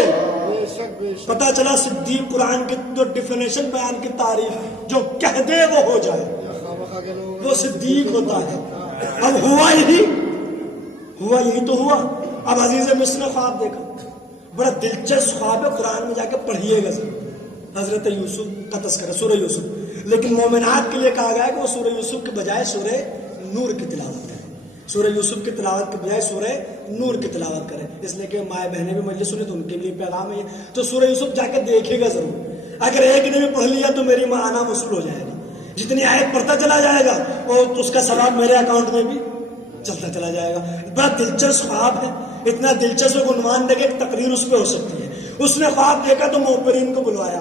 پتا چلا صدیق قرآن کی جو ڈیفینیشن بیان کی تعریف، جو کہہ دے وہ ہو جائے، وہ صدیق ہوتا ہے. اب ہوا یہی تو ہوا. اب عزیز مصر نے خواب دیکھا، بڑا دلچسپ خواب ہے، قرآن میں جا کے پڑھیے گا حضرت یوسف کا تذکرہ سورہ یوسف. لیکن مومنات کے لیے کہا گیا ہے کہ وہ سورہ یوسف کے بجائے سورہ نور کی تلاوت کریں. سورہ یوسف کی تلاوت کے بجائے سورہ نور کی تلاوت کریں، اس لیے کہ مائیں بہنیں بھی مجلس سنی تو ان کے لیے پیغام ہے. تو سورہ یوسف جا کے دیکھے گا ضرور. اگر ایک نے بھی پڑھ لیا تو میری ماں آنا وصول ہو جائے گا. جتنی آیت پڑھتا چلا جائے گا اور اس کا ثواب میرے اکاؤنٹ میں بھی چلتا چلا جائے گا. بڑا دلچسپ خواب ہے، اتنا دلچسپ عنوان دے کے ایک تقریر اس پہ ہو سکتی ہے. اس نے خواب دیکھا تو موپرین کو بلوایا،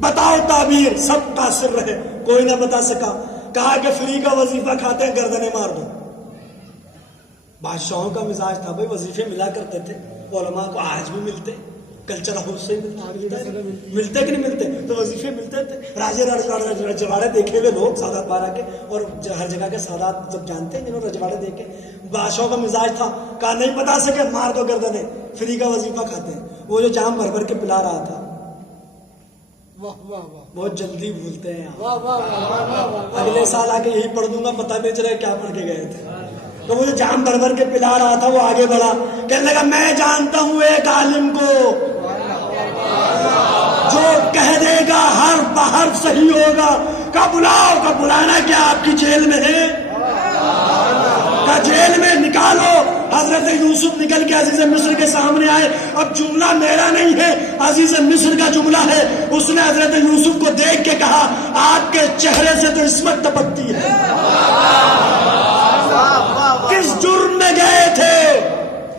بتاؤ تعبیر. سب قاصر رہے، کوئی نہ بتا سکا. کہا کہ فری کا وظیفہ کھاتے ہیں گردنیں مار دو. بادشاہوں کا مزاج تھا بھائی، وظیفے ملا کرتے تھے، علماء کو آج بھی ملتے، کلچر ہاؤس سے ملتے کہ نہیں ملتے، تو وظیفے ملتے تھے. راجے رجواڑے دیکھے ہوئے لوگ سادات بارہ کے، اور ہر جگہ کے سادات جب جانتے ہیں جنہوں نے رجواڑے دیکھے. بادشاہوں کا مزاج تھا، کہا نہیں بتا سکے مار دو گردنیں، فری کا وظیفہ کھاتے ہیں. وہ جو جام بھر بھر کے پلا رہا تھا، بہت جلدی بھولتے ہیں. اگلے سال آ کے یہی پڑھ دوں گا، پتہ نہیں چلے کیا پڑھ کے گئے تھے. تو وہ جو جام بھر بھر کے پلا رہا تھا وہ آگے بڑھا، کہنے لگا میں جانتا ہوں ایک عالم کو جو کہہ دے گا ہر بہر صحیح ہوگا. کا بلاؤ، کا بلانا کیا آپ کی جیل میں ہے؟ کا جیل میں نکالو. حضرت یوسف نکل کے عزیز مصر کے سامنے آئے. اب جملہ میرا نہیں ہے، عزیز مصر کا جملہ ہے. اس نے حضرت یوسف کو دیکھ کے کہا آپ کے چہرے سے تو عصمت ٹپکتی ہے. کس جرم میں گئے تھے؟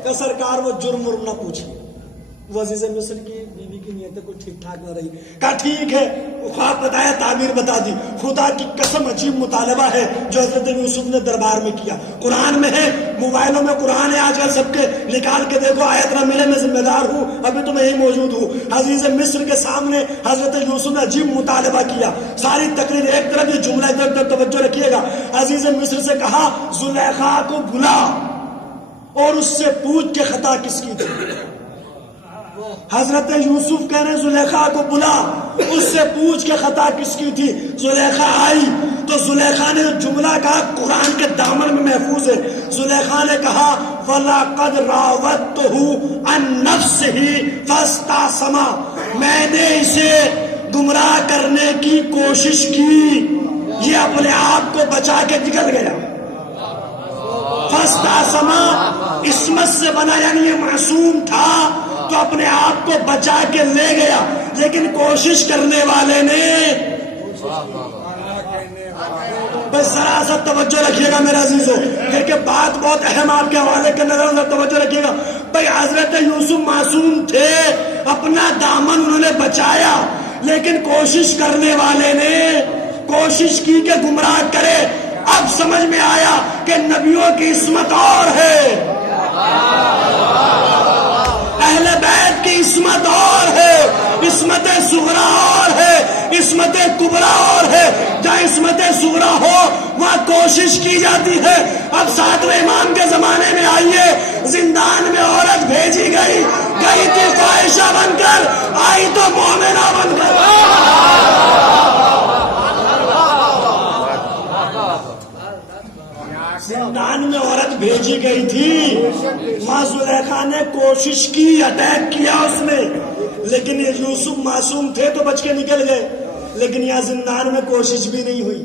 کہ سرکار وہ جرم نہ پوچھیے، وہ عزیز مصر کی بیوی کی نیتیں کوئی ٹھیک ٹھاک نہ رہی. کہا ٹھیک ہے، خواب بتایا، تعبیر بتا دی. خدا کی قسم عجیب مطالبہ ہے جو حضرت یوسف نے دربار میں کیا. قرآن میں ہے، موبائلوں میں قرآن ہے، آج کل سب کے نکال کے دیکھو، آیت نہ ملے میں ذمہ دار ہوں، ابھی تو میں یہی موجود ہوں. عزیز مصر کے سامنے حضرت یوسف نے عجیب مطالبہ کیا. ساری تقریر ایک طرف، یہ جملہ ادھر ادھر توجہ رکھیے گا. عزیز مصر سے کہا زلیخا کو بلا اور اس سے پوچھ کے خطا کس کی تھی. حضرت یوسف کہہ رہے زلیخا کو بلا، اس سے پوچھ کے خطا کس کی تھی. زلیخا آئی تو زلیخا نے جملہ کہا قرآن کے دامن میں محفوظ ہے. زلیخا نے کہا وَلَقَدْ رَاوَدتُّهُ عَن نَفْسِهِ فَاسْتَعْصَمَ، میں نے اسے گمراہ کرنے کی کوشش کی، یہ اپنے آپ کو بچا کے نکل گیا. فَاسْتَعْصَمَ عصمت سے بنا، یعنی یہ معصوم تھا تو اپنے آپ کو بچا کے لے گیا. لیکن کوشش کرنے والے نے، بس ذرا سا توجہ رکھیے گا میرا عزیزو، کیونکہ بات بہت اہم آپ کے حوالے کے نظر اندر توجہ رکھیے گا. بھائی حضرت یوسف معصوم تھے، اپنا دامن انہوں نے بچایا، لیکن کوشش کرنے والے نے کوشش کی کہ گمراہ کرے. اب سمجھ میں آیا کہ نبیوں کی عصمت اور ہے، اہل بیت کی عصمت اور ہے، عصمت صغرا اور ہے، عصمت کبرا اور ہے. جہاں عصمت صغرا ہو وہاں کوشش کی جاتی ہے. اب ساتویں امام کے زمانے میں آئیے، زندان میں عورت بھیجی گئی، گئی تھی فاحشہ بن کر، آئی تو مومنہ بن کر. زندان میں عورت بھیجی گئی تھی، ماں زلیخا نے کوشش کی، اٹیک کیا اس نے، لیکن یہ یوسف معصوم تھے تو بچ کے نکل گئے. لیکن یہاں زندان میں کوشش بھی نہیں ہوئی،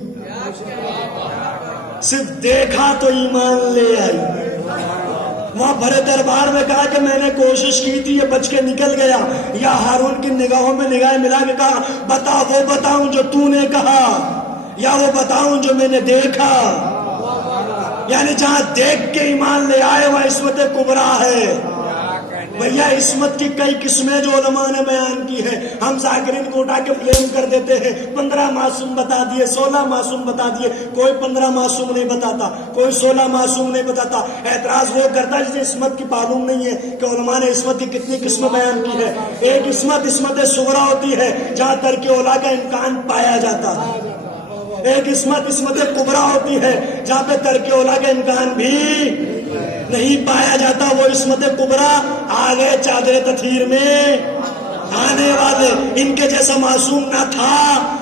صرف دیکھا تو ایمان لے آئی. وہاں بڑے دربار میں کہا کہ میں نے کوشش کی تھی، یہ بچ کے نکل گیا. یا ہارون کی نگاہوں میں نگاہ ملا کے کہا بتا، وہ بتاؤں جو تو نے کہا یا وہ بتاؤں جو میں نے دیکھا. یعنی جہاں دیکھ کے ایمان لے آئے وہاں عصمت کبرا ہے. بھیا عصمت کی کئی قسمیں جو علماء نے بیان کی ہے. ہم ذاکرین کو اٹھا کے بلیم کر دیتے ہیں، 15 معصوم بتا دیے، 16 معصوم بتا دیے. کوئی 15 معصوم نہیں بتاتا، کوئی 16 معصوم نہیں بتاتا. اعتراض وہ کرتا ہے جسے عصمت کی معلوم نہیں ہے کہ علماء نے عصمت کی کتنی قسم بیان کی ہے. ایک عصمت صغرا ہوتی ہے جہاں ترک اولیٰ کا امکان پایا جاتا ہے. ایک عصمت کبرا ہوتی ہے جہاں پہ ترک اولیٰ کا امکان بھی نہیں پایا جاتا. وہ عصمت کبرا آگے چادر تطہیر میں آنے والے، ان کے جیسا معصوم نہ تھا،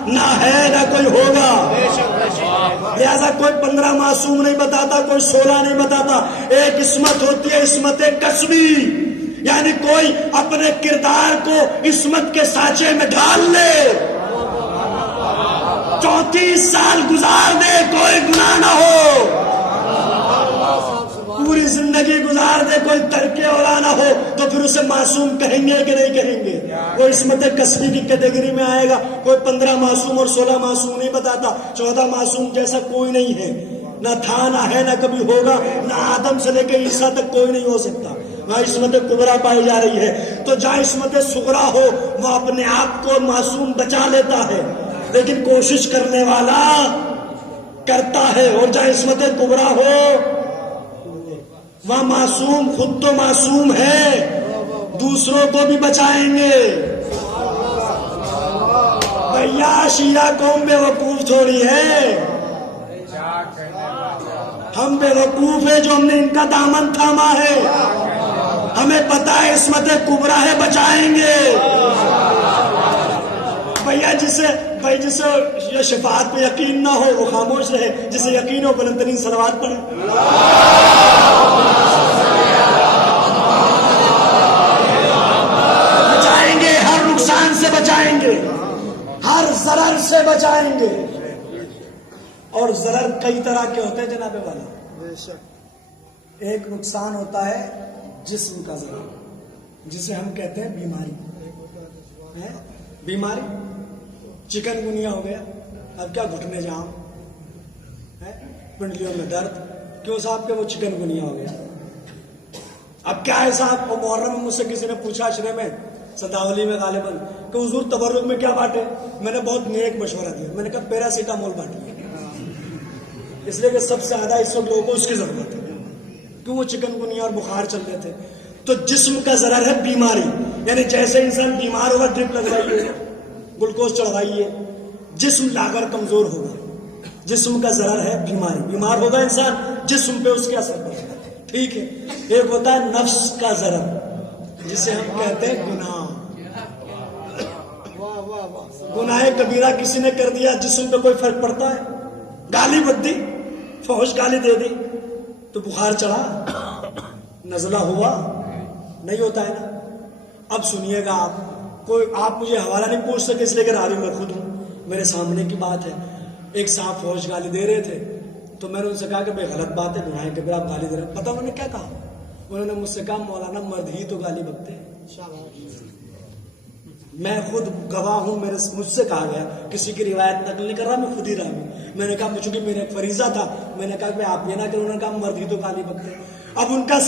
نہ ہے، نہ کوئی ہوگا. لہذا کوئی 15 معصوم نہیں بتاتا، کوئی 16 نہیں بتاتا. ایک عصمت ہوتی ہے عصمت کسبی، یعنی کوئی اپنے کردار کو عصمت کے سانچے میں ڈال لے، 34 سال گزار دے، کوئی گناہ نہ ہو، پوری زندگی گزار دے، کوئی ترک اولیٰ نہ ہو، تو پھر اسے معصوم کہیں گے کہ نہیں کہیں گے؟ وہ عصمت کسبی کی کیٹیگری میں آئے گا. کوئی 15 معصوم اور 16 معصوم نہیں بتاتا. 14 معصوم جیسا کوئی نہیں ہے، نہ تھا، نہ ہے، نہ کبھی ہوگا، نہ آدم سے لے کے عیسیٰ تک کوئی نہیں ہو سکتا. وہاں عصمت کبرا پائی جا رہی ہے. تو جہاں عصمت صغرا ہو وہ اپنے آپ کو معصوم بچا لیتا ہے، لیکن کوشش کرنے والا کرتا ہے. اور جہاں عصمت کبرا ہو وہاں معصوم خود تو معصوم ہے، دوسروں کو بھی بچائیں گے. بھیا شیعہ قوم بے وقوف تھوڑی ہے، ہم بے وقوف ہے جو ہم نے ان کا دامن تھاما ہے. ہمیں پتا ہے عصمت کبرا ہے، بچائیں گے. بھیا جسے یہ شفاعت پہ یقین نہ ہو وہ خاموش رہے، جسے یقین ہو بلند ترین صلوات پڑھے. بچائیں گے، ہر نقصان سے بچائیں گے، ہر ضرر سے بچائیں گے. اور ضرر کئی طرح کے ہوتے ہیں جناب والا. ایک نقصان ہوتا ہے جسم کا ضرر، جسے ہم کہتے ہیں بیماری. بیماری چکن گنیا ہو گیا، اب کیا گھٹنے جام، پنڈلیوں میں درد، کیوں صاحب کہ وہ چکن گنیا ہو گیا. اب کیا ہے صاحب، وہ محرم میں مجھ سے کسی نے پوچھا اشرے میں سداولی میں غالباً کہ حضور تبرک میں کیا بانٹے؟ میں نے بہت نیک مشورہ دیا، میں نے کہا پیراسیٹامول بانٹیے، اس لیے کہ سب سے زیادہ اس وقت لوگوں کو اس کی ضرورت ہے، کیوں وہ چکن گنیا اور بخار چل رہے تھے۔ تو جسم کا ضرر ہے بیماری، یعنی جیسے انسان بیمار ہوگا ڈرپ لگوائیے، گلوکوز چڑھوائیے، جسم لاغر کمزور ہوگا۔ جسم کا ضرر ہے بیماری، بیمار ہوگا انسان جسم پہ اس کے اثر پڑے گا، ٹھیک ہے۔ ایک ہوتا ہے نفس کا ضرر جسے ہم کہتے ہیں گناہ۔ گناہ کبیرہ کسی نے کر دیا، جسم پہ کوئی فرق پڑتا ہے؟ گالی بد دی، فحش گالی دے دی تو بخار چڑھا، نزلہ ہوا؟ نہیں ہوتا ہے نا۔ اب سنیے گا، آپ مجھے حوالہ نہیں پوچھ سکتے اس لیے کہ راوی میں خود ہوں، میرے سامنے کی بات ہے۔ ایک صاحب فوج گالی دے رہے تھے تو میں نے ان سے کہا کہ بھائی غلط بات ہے، گناہ کبیرہ آپ گالی دے رہے ہیں۔ پتہ انہوں نے کیا کہا؟ انہوں نے مجھ سے کہا مولانا مرد ہی تو گالی بکتے ہیں۔ میں خود گواہ ہوں، مجھ سے کہا گیا، کسی کی روایت نقل نہیں کر رہا، میں خود ہی رہا ہوں۔ میں نے کہا چونکہ میرا ایک فریضہ تھا، میں نے کہا کہ آپ یہ نہ کہ انہوں نے کہا مرد ہی تو گالی بکتے ہیں۔ اب ان کا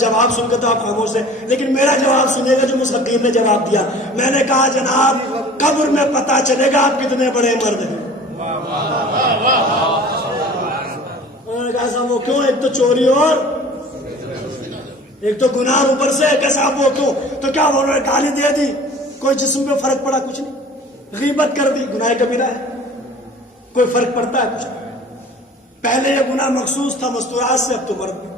جواب سن کے تو آپ خاموش ہیں، لیکن میرا جواب سنیے گا جو مستقیم نے جواب دیا۔ میں نے کہا جناب قبر میں پتہ چلے گا آپ کتنے بڑے مرد ہیں۔ انہوں نے کہا صاحب وہ کیوں؟ ایک تو چوری اور ایک تو گناہ اوپر سے، کہ صاحب وہ کیوں؟ تو کیا انہوں نے گالی دے دی، کوئی جسم پہ فرق پڑا؟ کچھ نہیں۔ غیبت کر دی، گناہ کبیرہ ہے، کوئی فرق پڑتا ہے؟ کچھ نہیں۔ پہلے یہ گناہ مخصوص تھا مستورات سے، اب تو مرد میں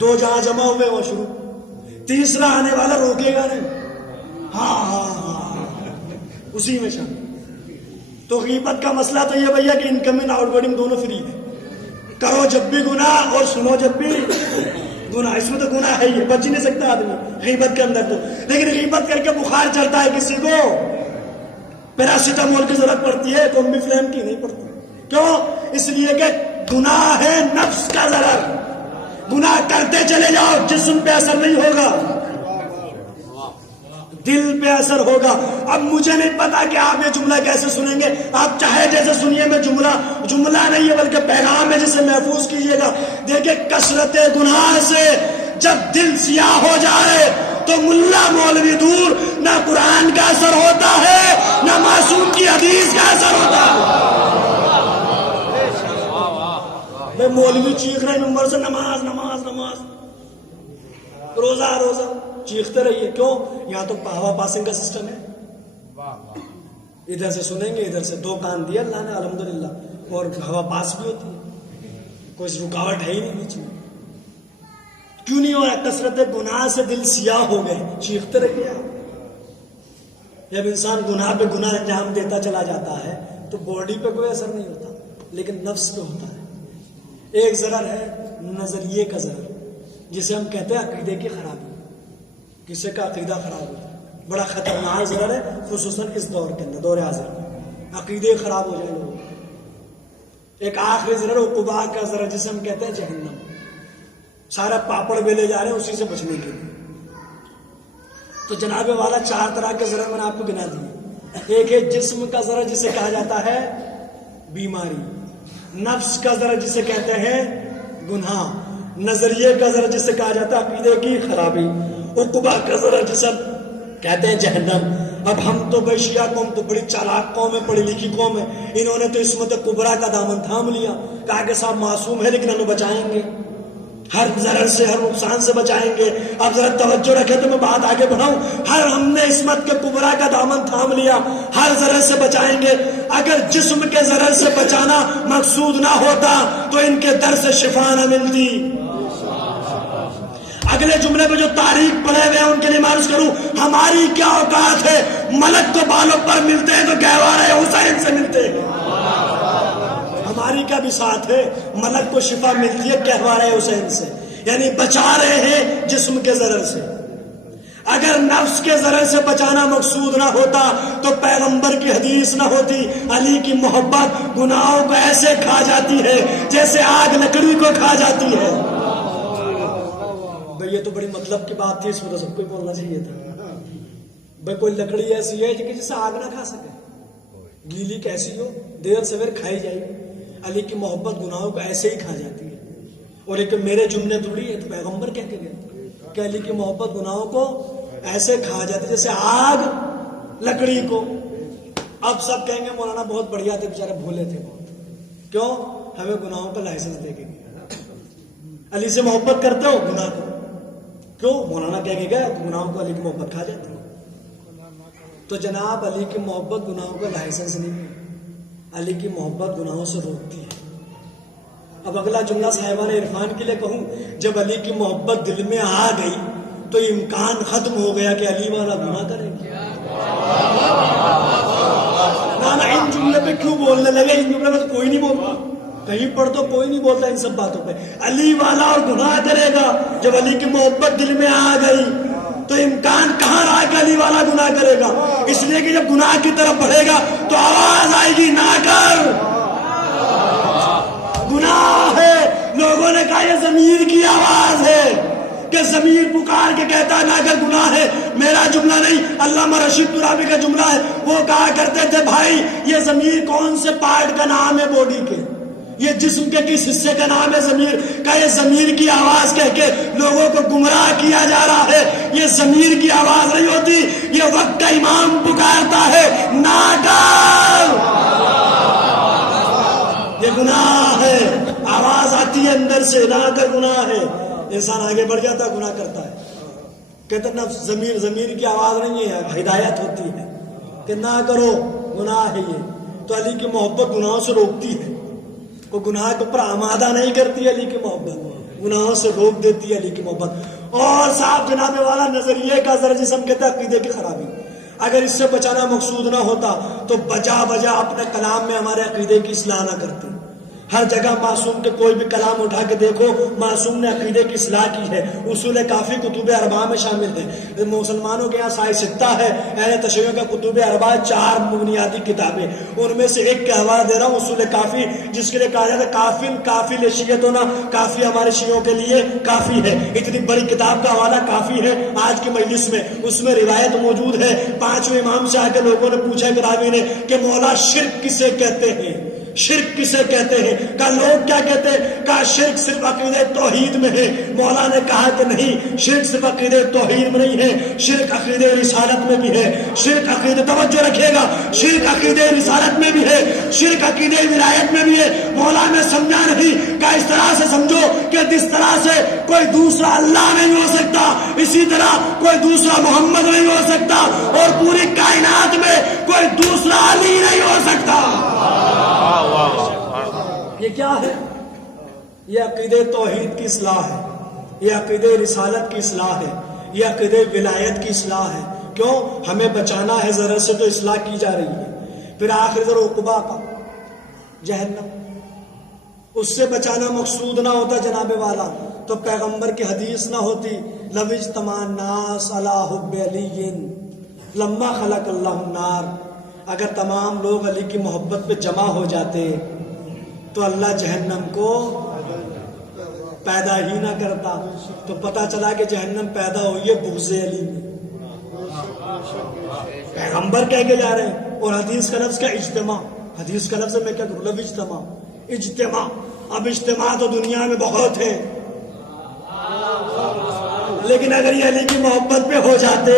دو جہاں جمع ہوئے وہ شروع، تیسرا آنے والا روکے گا نہیں، ہاں اسی میں شامل۔ تو غیبت کا مسئلہ تو یہ بھیا کہ انکمنگ آؤٹ گوئنگ دونوں فری ہے، کرو جب بھی گناہ اور سنو جب بھی گناہ، اس میں تو گناہ ہے ہی، بچ نہیں سکتا آدمی غیبت کے اندر تو۔ لیکن غیبت کر کے بخار چڑھتا ہے کسی کو، پیراسیٹامول کی ضرورت پڑتی ہے، کومبی فلیم کی نہیں پڑتی۔ کیوں؟ اس لیے کہ گناہ ہے نفس کا ضرر، گناہ کرتے چلے جاؤ، جسم پہ اثر نہیں ہوگا، دل پہ اثر ہوگا۔ اب مجھے نہیں پتا کہ آپ یہ جملہ کیسے سنیں گے، آپ چاہے جیسے سنیے، میں جملہ نہیں ہے بلکہ پیغام ہے جسے محفوظ کیجئے گا۔ دیکھیں کثرت گناہ سے جب دل سیاہ ہو جائے تو ملا مولوی دور، نہ قرآن کا اثر ہوتا ہے نہ معصوم کی حدیث کا اثر ہوتا ہے۔ میں مولوی چیخ رہے نمبر سے نماز نماز نماز، روزہ روزہ، چیختے رہیے، کیوں؟ یہاں تو ہوا پاسنگ کا سسٹم ہے، ادھر سے سنیں گے ادھر سے، دو کان دیا اللہ نے الحمدللہ، اور ہوا پاس بھی ہوتی ہے، کوئی رکاوٹ ہے ہی نہیں بیچ میں۔ کیوں نہیں ہو رہا؟ کثرت گناہ سے دل سیاہ ہو گئے، چیختے رہیے آپ۔ جب انسان گناہ پہ گناہ انجام دیتا چلا جاتا ہے تو باڈی پہ کوئی اثر نہیں ہوتا، لیکن نفس پہ ہوتا ہے۔ ایک ضرر ہے نظریے کا ضرر، جسے ہم کہتے ہیں عقیدے کی خرابی، کسی کا عقیدہ خراب ہوتا ہے، بڑا خطرناک ضرر ہے، خصوصاً اس دور کے اندر، دور حاضر میں عقیدے خراب ہو جائے لوگوں۔ ایک آخری ضرر عقبا کا ضرر، جسے ہم کہتے ہیں جہنم، سارا پاپڑ بیلے جا رہے ہیں اسی سے بچنے کے لیے۔ تو جناب والا چار طرح کے ضرر میں نے آپ کو گنا دیے۔ ایک ہے جسم کا ضرر جسے کہا جاتا ہے بیماری، نفس کا ضرر جسے کہتے ہیں گناہ، نظریے کا ضرر جسے کہا جاتا ہے عقیدے کی خرابی، عقبہ کا ضرر جسے کہتے ہیں جہنم۔ اب ہم تو بھائی شیعہ قوم تو بڑی چالاک قوم ہے، پڑھی لکھی قوم ہے، انہوں نے تو عصمت کبریٰ کا دامن تھام لیا، کہا کہ صاحب معصوم ہے لیکن ہمیں بچائیں گے، ہر ضرر سے ہر نقصان سے بچائیں گے۔ اب ذرا توجہ رکھے تو میں بات آگے بڑھاؤں، ہم نے عصمت کے کبریٰ کا دامن تھام لیا، ہر ضرر سے بچائیں گے۔ اگر جسم کے ضرر سے بچانا مقصود نہ ہوتا تو ان کے در سے شفا نہ ملتی۔ اگلے جملے پہ جو تاریخ پڑھے ہوئے ہیں ان کے لیے معروض کروں، ہماری کیا اوقات ہے؟ ملک کو بالوں پر ملتے ہیں تو گہوارہ حسین سے ملتے ہیں، ہماری کا بھی ساتھ ہے، ملک کو شفا ملتی ہے گہوارہ حسین سے، یعنی بچا رہے ہیں جسم کے ضرر سے۔ اگر نفس کے ضرر سے بچانا مقصود نہ ہوتا تو پیغمبر کی حدیث نہ ہوتی، علی کی محبت گناہوں کو ایسے کھا جاتی ہے جیسے آگ لکڑی کو کھا جاتی ہے۔ بھئی یہ تو بڑی مطلب کی بات تھی، اس میں تو سب کو بولنا چاہیے تھا۔ بھئی کوئی لکڑی ایسی ہے کہ جسے آگ نہ کھا سکے، گیلی کیسی ہو، دیر سویر کھائی جائے گی۔ علی کی محبت گناہوں کو ایسے ہی کھا جاتی ہے، اور ایک میرے جملے تھوڑی ہے، تو پیغمبر کہہ کے گئے کہ علی کی محبت گناہوں کو ایسے کھا جاتی جیسے آگ لکڑی کو۔ اب سب کہیں گے مولانا بہت بڑھیا تھے، بیچارے بھولے تھے بہت، کیوں؟ ہمیں گناہوں کا لائسنس دے کے گیا۔ علی سے محبت کرتے ہو گناہ کرو، کیوں؟ مولانا کہہ کے گیا گناہوں کو علی کی محبت کھا جاتی ہے۔ تو جناب علی کی محبت گناہوں کا لائسنس نہیں ہے، علی کی محبت گناہوں سے روکتی ہے۔ اب اگلا جملہ صاحبان عرفان کے لیے کہوں، جب علی کی محبت دل میں آ گئی تو امکان ختم ہو گیا کہ علی والا گناہ کرے گا۔ نا ان جملے پہ کیوں بولنے لگے؟ ان جملے میں تو کوئی نہیں بولتا، کہیں پر تو کوئی نہیں بولتا ان سب باتوں پہ۔ علی والا اور گناہ کرے گا، جب علی کی محبت دل میں آ گئی تو امکان کہاں رہا کہ علی والا گناہ کرے گا؟ اس لیے کہ جب گناہ کی طرف بڑھے گا تو آواز آئے گی نہ کر، گناہ ہے۔ لوگوں نے کہا یہ ضمیر کی آواز ہے کہ ضمیر پکار کے کہتا ہے نہ کر، گناہ ہے۔ میرا جملہ نہیں، علامہ رشید ترابی کا جملہ ہے۔ وہ کہا کرتے تھے بھائی یہ ضمیر کون سے پارٹ کا نام ہے باڈی کے؟ یہ جسم کے کس حصے کا نام ہے ضمیر کا؟ یہ ضمیر کی آواز کہہ کے لوگوں کو گمراہ کیا جا رہا ہے۔ یہ ضمیر کی آواز نہیں ہوتی، یہ وقت کا امام پکارتا ہے نہ کر، یہ گناہ ہے۔ آواز آتی ہے اندر سے نہ کر، گناہ ہے۔ انسان آگے بڑھ جاتا ہے، گناہ کرتا ہے، کہتے ہیں نفس ضمیر کی آواز نہیں ہے، ہدایت ہوتی ہے کہ نہ کرو، گناہ ہے یہ۔ تو علی کی محبت گناہوں سے روکتی ہے، وہ گناہ کے اوپر آمادہ نہیں کرتی علی کی محبت، گناہوں سے روک دیتی ہے علی کی محبت۔ اور صاحب جناب والا نظریے کا ذرا جسم کہتا ہے عقیدے کی خرابی۔ اگر اس سے بچانا مقصود نہ ہوتا تو بجا اپنے کلام میں ہمارے عقیدے کی اصلاح نہ کرتے۔ ہر جگہ معصوم کے کوئی بھی کلام اٹھا کے دیکھو، معصوم نے عقیدے کی اصلاح کی ہے۔ اصول کافی کتب اربعہ میں شامل ہے۔ مسلمانوں کے یہاں سائے ستہ ہے، اہل تشیع کا کتب اربعہ 4 بنیادی کتابیں، ان میں سے ایک کا حوالہ دے رہا ہوں، اصول کافی، جس کے لیے کہا جاتا ہے کافی لشیت ہونا، کافی ہمارے شیعوں کے لیے کافی ہے۔ اتنی بڑی کتاب کا حوالہ کافی ہے آج کی مجلس میں، اس میں روایت موجود ہے۔ 5ویں امام سے آ کے لوگوں نے پوچھا کہ راوی نے کہ مولا شرک کسے کہتے ہیں؟ شرک کسے کہتے ہیں؟ کہا لوگ کیا کہتے ہیں؟ کہا شرک صرف عقیدہ توحید میں ہے۔ مولا نے کہا کہ نہیں، شرک صرف عقیدہ توحید میں نہیں ہے، شرک عقیدہ رسالت میں بھی ہے۔ شرک عقیدہ، توجہ رکھیے گا، شرک عقیدہ رسالت میں بھی ہے، شرک عقیدہ ولایت میں بھی ہے۔ مولا نے سمجھا نہیں، کہا اس طرح سے سمجھو کہ جس طرح سے کوئی دوسرا اللہ نہیں ہو سکتا، اسی طرح کوئی دوسرا محمد نہیں ہو سکتا، اور پوری کائنات میں کوئی دوسرا علی نہیں ہو سکتا۔ یہ کیا ہے؟ یہ عقیدہ توحید کی اصلاح ہے، یہ عقیدہ رسالت کی اصلاح ہے، یہ عقیدہ ولایت کی اصلاح ہے۔ کیوں؟ ہمیں بچانا ہے ذرا سے تو اصلاح کی جا رہی ہے۔ پھر آخر ذرا عقبہ کا جہنم، اس سے بچانا مقصود نہ ہوتا جناب والا تو پیغمبر کی حدیث نہ ہوتی، لو اجتمع الناس علی حب علی لما خلق اللہ النار۔ اگر تمام لوگ علی کی محبت پہ جمع ہو جاتے تو اللہ جہنم کو پیدا ہی نہ کرتا۔ تو پتا چلا کہ جہنم پیدا ہوئی ہے بغض علی میں۔ پیغمبر کہہ کے جا رہے ہیں، اور حدیث کا لفظ کیا؟ اجتماع۔ حدیث کا لفظ میں کیا کروں؟ لو اجتماع، اجتماع۔ اب اجتماع تو دنیا میں بہت ہے، لیکن اگر یہ علی کی محبت پہ ہو جاتے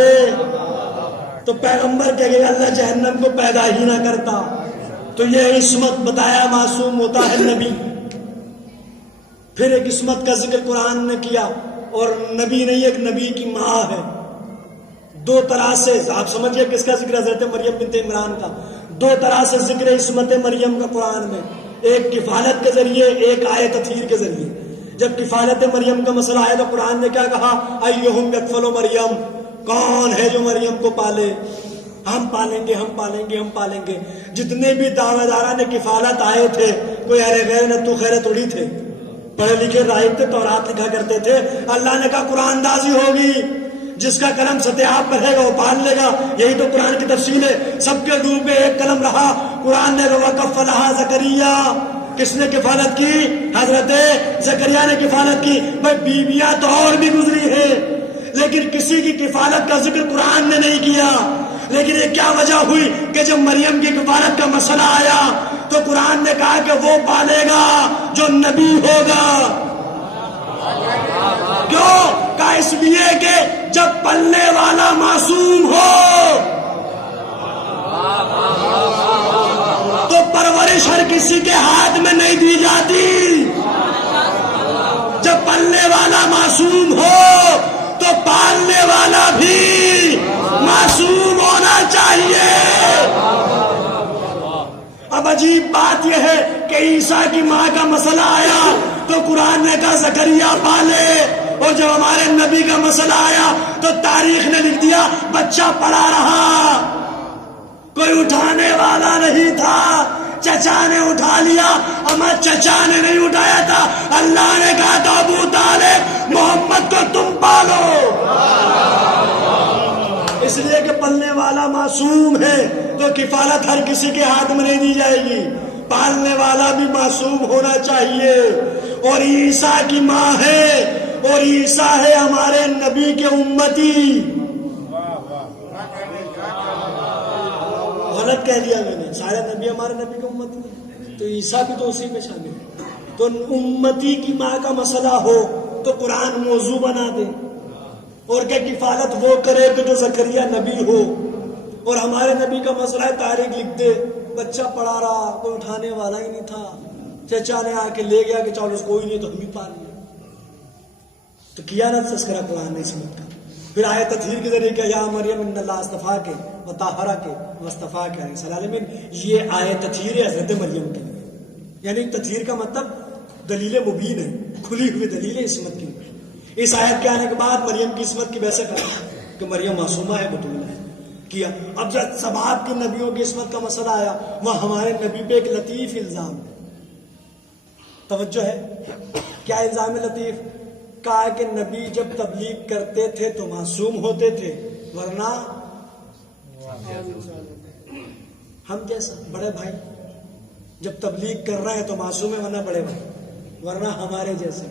تو پیغمبر کہہ گئے اللہ جہنم کو پیدا ہی نہ کرتا۔ تو یہ عصمت بتایا، معصوم ہوتا ہے نبی۔ پھر ایک عصمت کا ذکر قرآن نے کیا، اور نبی نہیں، ایک نبی کی ماں ہے۔ 2 طرح سے آپ سمجھئے کس کا ذکر؟ حضرت مریم بنت عمران کا۔ 2 طرح سے ذکر عصمت مریم کا قرآن میں، ایک کفالت کے ذریعے، ایک آیت تطہیر کے ذریعے۔ جب کفالت مریم کا مسئلہ آیا تو قرآن نے کیا کہا؟ ایہم یکفل مریم، کون ہے جو مریم کو پالے؟ ہم پالیں گے، ہم پالیں گے، ہم پالیں گے۔ جتنے بھی دعوے داران کفالت آئے تھے، کوئی ارے غیر نہ تو خیر تھوڑی تھے، پڑھے لکھے راہب تھے، تورات لکھا کرتے تھے۔ اللہ نے کہا قرآن دازی ہوگی، جس کا قلم ستیاب پڑھے گا وہ پال لے گا۔ یہی تو قرآن کی تفصیل ہے۔ سب کے دور میں ایک قلم رہا، قرآن نے وَكَفَّلَهَا زَكَرِيَّا، کس نے کفالت کی؟ حضرت زکریا نے کفالت کی۔ بھائی بیویاں تو اور بھی گزری ہے، لیکن کسی کی کفالت کا ذکر قرآن نے نہیں کیا۔ لیکن یہ کیا وجہ ہوئی کہ جب مریم کی کفالت کا مسئلہ آیا تو قرآن نے کہا کہ وہ پالے گا جو نبی ہوگا۔ کیوں؟ کہ اس لیے کہ جب پلنے والا معصوم ہو تو پرورش ہر کسی کے ہاتھ میں نہیں دی جاتی. جب پلنے والا معصوم ہو تو پالنے والا بھی معصوم ہونا چاہیے. اب عجیب بات یہ ہے کہ عیسیٰ کی ماں کا مسئلہ آیا تو قرآن نے کہا زکریا پالے، اور جب ہمارے نبی کا مسئلہ آیا تو تاریخ نے لکھ دیا بچہ پڑا رہا، کوئی اٹھانے والا نہیں تھا. چچا نے اٹھا لیا، اما چچا نے نہیں اٹھایا تھا. اللہ نے کہا تھا ابو طالب محمد کو تم پالو، اس لیے کہ پلنے والا معصوم ہے تو کفالت ہر کسی کے ہاتھ میں نہیں دی جائے گی. پالنے والا بھی معصوم ہونا چاہیے. اور عیسیٰ کی ماں ہے، اور عیسیٰ ہے ہمارے نبی کے امتی. غلط کہہ دیا میں نے، سارے نبی ہمارے نبی کے امتی ہیں تو عیسیٰ بھی تو اسی میں شامل ہے. تو امتی کی ماں کا مسئلہ ہو تو قرآن موضوع بنا دے اور کہ کفالت وہ کرے کہ جو زکریا نبی ہو. اور ہمارے نبی کا مسئلہ ہے تاریخ لکھ دے بچہ پڑا رہا، کوئی اٹھانے والا ہی نہیں تھا، چچا نے آ کے لے گیا کہ چلو اس کوئی نہیں تو ہم بھی پال لیں. تو کیا نا تذکرہ قرآن نے سمت کا. پھر آیت تطہیر کے ذریعے کیا یا مریم ان اللہ استفا کے وطہرا کے وصطفا کے علیہ السلام. یہ آیت تطہیر ہے حضرت مریم کے لیے، یعنی تطہیر کا مطلب دلیل مبین ہے، کھلی ہوئی دلیل ہے عصمت کی. اس آیت کے آنے کے بعد مریم کی عصمت کی بحث کرا کہ مریم معصومہ ہے، بطول ہے کیا. اب جب سباب کی نبیوں کی عصمت کا مسئلہ آیا وہ ہمارے نبی پہ ایک لطیف الزام، توجہ ہے کیا الزام لطیف؟ کہا کہ نبی جب تبلیغ کرتے تھے تو معصوم ہوتے تھے، ورنہ ہم جیسا بڑے بھائی جب تبلیغ کر رہے ہیں تو معصوم ہے، ورنہ بڑے بھائی ورنہ ہمارے جیسے.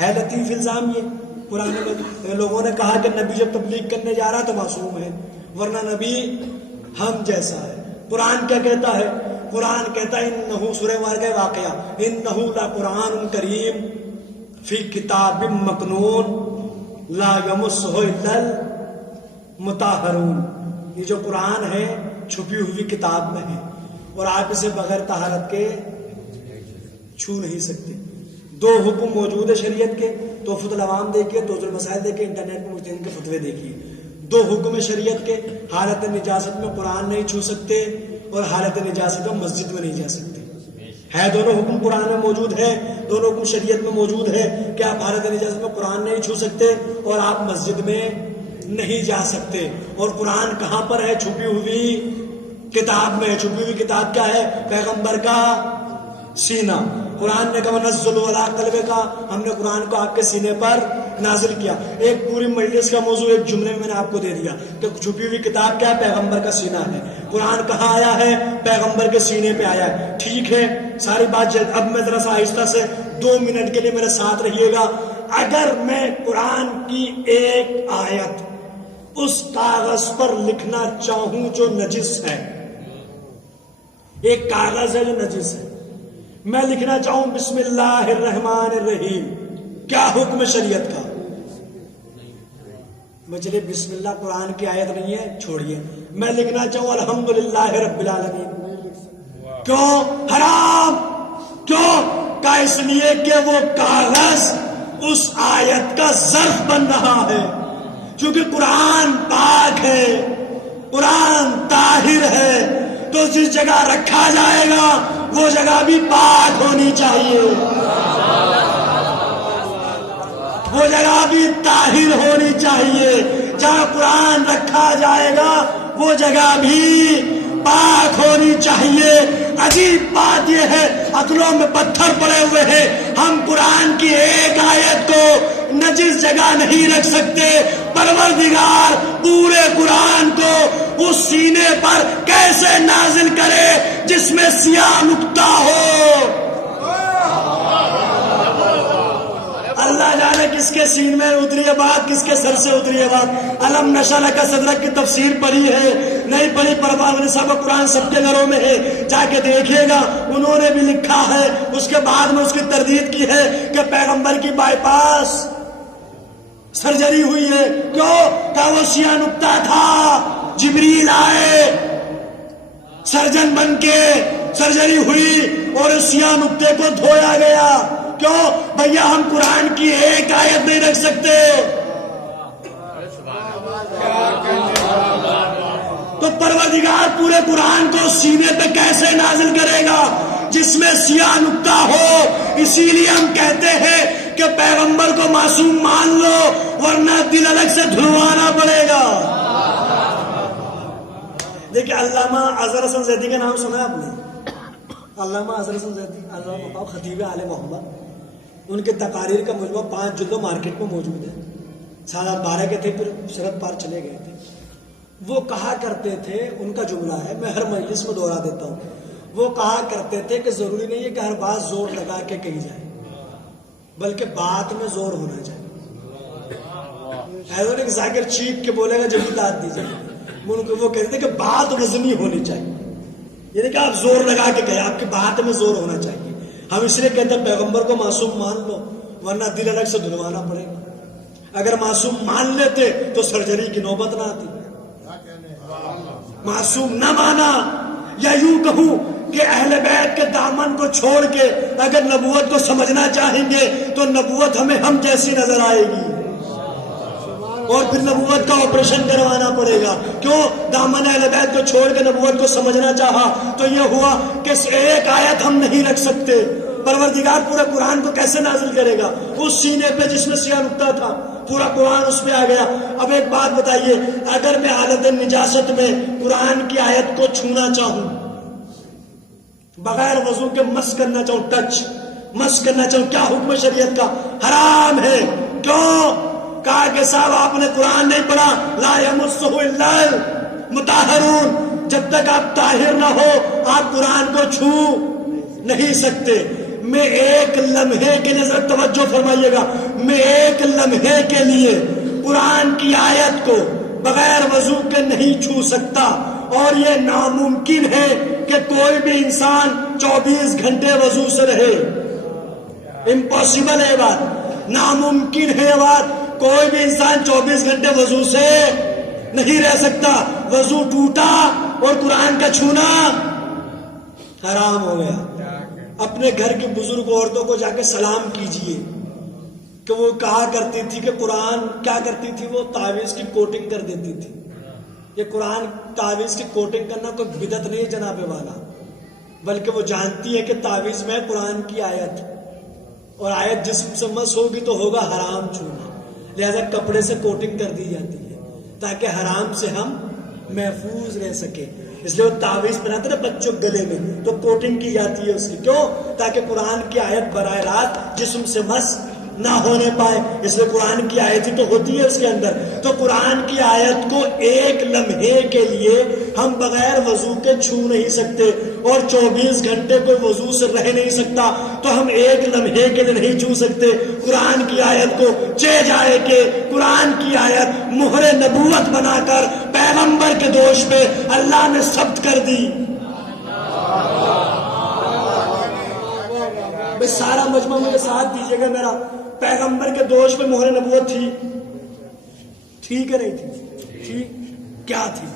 ہے لطیف الزام یہ قرآن میں. لوگوں نے کہا کہ نبی جب تبلیغ کرنے جا رہا تو معصوم ہے، ورنہ نبی ہم جیسا ہے. قرآن کیا کہتا ہے؟ قرآن کہتا ہے انہو، سورہ واقعہ واقعہ، انہو لقرآن کریم فی کتاب مکنون لا یمسہ الا المطہرون. یہ جو قرآن ہے چھپی ہوئی کتاب میں ہے اور آپ اسے بغیر طہارت کے چھو نہیں سکتے. دو حکم موجود ہے شریعت کے، تحفۃ العوام دیکھیے، توضیح المسائل دیکھیے، انٹرنیٹ پر مجتہدین کے فتوے دیکھیے. دو حکم شریعت کے، حالت نجاست میں قرآن نہیں چھو سکتے اور حالت نجاست میں مسجد میں نہیں جا سکتے. ہے دونوں حکم قرآن میں موجود ہے، دونوں حکم شریعت میں موجود ہے کہ آپ حالت نجاست میں قرآن نہیں چھو سکتے اور آپ مسجد میں نہیں جا سکتے. اور قرآن کہاں پر ہے؟ چھپی ہوئی کتاب میں. چھپی ہوئی کتاب کیا ہے؟ پیغمبر کا سینہ. قرآن نے کہا نزل علی قلبک کا، ہم نے قرآن کو آپ کے سینے پر نازل کیا. ایک پوری مجلس کا موضوع ایک جملے میں نے آپ کو دے دیا کہ چھپی ہوئی کتاب کیا ہے؟ پیغمبر کا سینہ ہے. قرآن کہاں آیا ہے؟ پیغمبر کے سینے پہ آیا ہے. ٹھیک ہے، ساری بات جلد. اب میں ذرا سا آہستہ سے 2 منٹ کے لیے میرے ساتھ رہیے گا. اگر میں قرآن کی ایک آیت اس کاغذ پر لکھنا چاہوں جو نجس ہے، ایک کاغذ ہے جو نجس ہے، میں لکھنا چاہوں بسم اللہ الرحمن الرحیم، کیا حکم شریعت کا؟ چلیے بسم اللہ قرآن کی آیت نہیں ہے، چھوڑیے. میں لکھنا چاہوں الحمدللہ رب العالمین، کیوں حرام؟ کیوں؟ کہ اس لیے کہ وہ کاغذ اس آیت کا ظرف بن رہا ہے. چونکہ قرآن پاک ہے، قرآن طاہر ہے، تو جس جگہ رکھا جائے گا وہ جگہ بھی پاک ہونی چاہیے، وہ جگہ بھی طاہر ہونی چاہیے. جہاں قرآن رکھا جائے گا وہ جگہ بھی پاک ہونی چاہیے. عجیب بات یہ ہے عقلوں میں پتھر پڑے ہوئے ہیں. ہم قرآن کی ایک آیت کو نجس جگہ نہیں رکھ سکتے. پروردگار پورے قرآن کو اس سینے پر کیسے نازل کرے جس میں سیاہ نقطہ ہو؟ اللہ جانے کس کے سین میں اتری ہے بات، کس کے سر سے اتری ہے بات. علم نشأ لک صدرک کی تفسیر پڑھی ہے نہیں پڑھی؟ پروان صاحب قرآن سب کے گھروں میں ہے، جا کے دیکھیے گا. انہوں نے بھی لکھا ہے، اس کے بعد میں اس کی تردید کی ہے کہ پیغمبر کی بائی پاس سرجری ہوئی ہے. کیوں؟ کہ وہ سیاہ نقطہ تھا. جبریل آئے سرجن بن کے, سرجری ہوئی اور اس سیاہ نقطے کو دھویا گیا. کیوں؟ بھیا ہم قرآن کی ایک آیت نہیں رکھ سکتے. تو پروردگار پورے قرآن کو سینے پہ کیسے نازل کرے گا جس میں سیاہ نقطہ ہو؟ اسی لیے ہم کہتے ہیں کہ پیغمبر کو معصوم مان لو ورنہ دل الگ سے دھلوانا پڑے گا. دیکھیں علامہ اظہر حسن زیدی کا نام سنا آپ نے؟ علامہ اظہر حسن زیدی علامہ خطیب آل محمد, ان کے تقاریر کا مجموعہ 5 جلدوں مارکیٹ میں موجود ہے. سال 12 کے تھے, پھر شرد پار چلے گئے تھے. وہ کہا کرتے تھے, ان کا جملہ ہے, میں ہر مجلس میں دوہرا دیتا ہوں, وہ کہا کرتے تھے کہ ضروری نہیں ہے کہ ہر بات زور لگا کے کہی جائے, بلکہ بات میں زور ہونا چاہیے. ایسا نہیں کہ ذاکر چیخ کے بولے گا جب داد دی جائے. وہ کہتے تھے کہ بات وزنی ہونی چاہیے, یعنی کہ آپ زور لگا کے کہیں, آپ کی بات میں زور ہونا چاہیے. ہم اس لیے کہتے ہیں پیغمبر کو معصوم مان لو ورنہ دل الگ سے دھلوانا پڑے گا. اگر معصوم مان لیتے تو سرجری کی نوبت نہ آتی. معصوم نہ مانا, یا یوں کہوں کہ اہل بیت کے دامن کو چھوڑ کے اگر نبوت کو سمجھنا چاہیں گے تو نبوت ہمیں ہم جیسی نظر آئے گی, اور پھر نبوت کا آپریشن کروانا پڑے گا. کیوں؟ دامن اہل بیت کو چھوڑ کے نبوت کو سمجھنا چاہا تو یہ ہوا کہ ایک آیت ہم نہیں رکھ سکتے. پروردگار پورا قرآن کو کیسے نازل کرے گا؟ اس سینے پہ جس میں سیاہ نقطہ تھا, پورا قرآن اس پہ آ گیا. اب ایک بات بتائیے, اگر میں حالت نجاست میں قرآن کی آیت کو چھونا چاہوں, بغیر وضو کے مس کرنا چاہوں, ٹچ مس کرنا چاہوں, کیا حکم شریعت کا؟ حرام ہے. کیوں؟ کہا کہ صاحب آپ نے قرآن نہیں پڑھا, لا یمسہ الا المطہرون, جب تک آپ طاہر نہ ہو آپ قرآن کو چھو نہیں سکتے. میں ایک لمحے کے لیے ذرا توجہ فرمائیے گا, میں ایک لمحے کے لیے قرآن کی آیت کو بغیر وضو کے نہیں چھو سکتا, اور یہ ناممکن ہے کہ کوئی بھی انسان 24 گھنٹے وضو سے رہے. امپاسبل ہے بات, ناممکن ہے بات. کوئی بھی انسان 24 گھنٹے وضو سے نہیں رہ سکتا. وضو ٹوٹا اور قرآن کا چھونا حرام ہو گیا. اپنے گھر کی بزرگ عورتوں کو جا کے سلام کیجئے کہ وہ کہا کرتی تھی کہ قرآن کیا کرتی تھی, وہ تعویذ کی کوٹنگ کر دیتی تھی. یہ قرآن تعویذ کی کوٹنگ کرنا کوئی بدعت نہیں ہے جناب والا, بلکہ وہ جانتی ہے کہ تعویذ میں قرآن کی آیت, اور آیت جسم سے مس ہوگی تو ہوگا حرام چھونا, لہذا کپڑے سے کوٹنگ کر دی جاتی ہے تاکہ حرام سے ہم محفوظ رہ سکے. اس لیے وہ تعویذ بناتے نا بچوں گلے میں, تو کوٹنگ کی جاتی ہے اس کی. کیوں؟ تاکہ قرآن کی آیت براہ راست جسم سے مس نہ ہونے پائے. اس لیے قرآن کی آیت ہی تو ہوتی ہے اس کے اندر. تو قرآن کی آیت کو ایک لمحے کے لیے ہم بغیر وضو کے چھو نہیں سکتے, اور 24 گھنٹے کوئی وضو سے رہ نہیں سکتا, تو ہم ایک لمحے کے لیے نہیں چھو سکتے. قرآن کی آیت کو چہ جائے کہ قرآن کی آیت مہر نبوت بنا کر پیغمبر کے دوش پہ اللہ نے ثبت کر دی. سارا مجمع مجھے ساتھ دیجیے گا میرا. پیغمبر کے دوش پہ مہر نبوت تھی, ٹھیک ہے نہیں تھی؟ ٹھیک. کیا تھی؟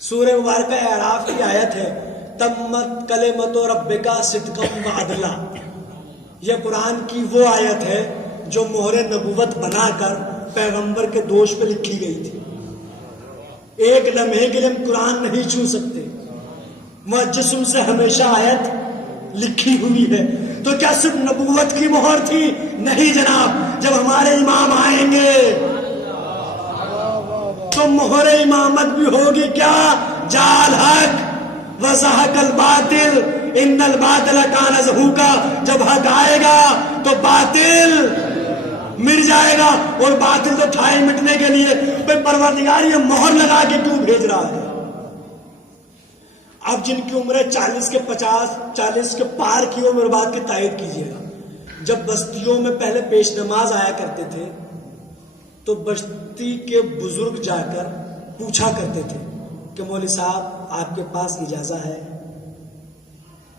سورہ مبارکہ اعراف کی آیت ہے, تمت کلمت ربک صدقا وعدلا. یہ قرآن کی وہ آیت ہے جو مہر نبوت بنا کر پیغمبر کے دوش پہ لکھی گئی تھی. ایک لمحے کے لیے ہم قرآن نہیں چھو سکتے, وہ جسم سے ہمیشہ آیت لکھی ہوئی ہے. تو کیا صرف نبوت کی مہر تھی؟ نہیں جناب. جب ہمارے امام آئیں گے تو مہر امامت بھی ہوگی. کیا؟ جال حق وزحق الباطل ان الباطل کان زہوقا. جب حق آئے گا تو باطل مٹ جائے گا, اور باطل تو تھا ہی مٹنے کے لیے. پروردگار یہ مہر لگا کے کیوں بھیج رہا ہے؟ اب جن کی عمریں 40 کے 50 40 کے پار کی ہو, میرے بات کی تائید کیجیے گا. جب بستیوں میں پہلے پیش نماز آیا کرتے تھے تو بستی کے بزرگ جا کر پوچھا کرتے تھے کہ مولوی صاحب آپ کے پاس اجازت ہے؟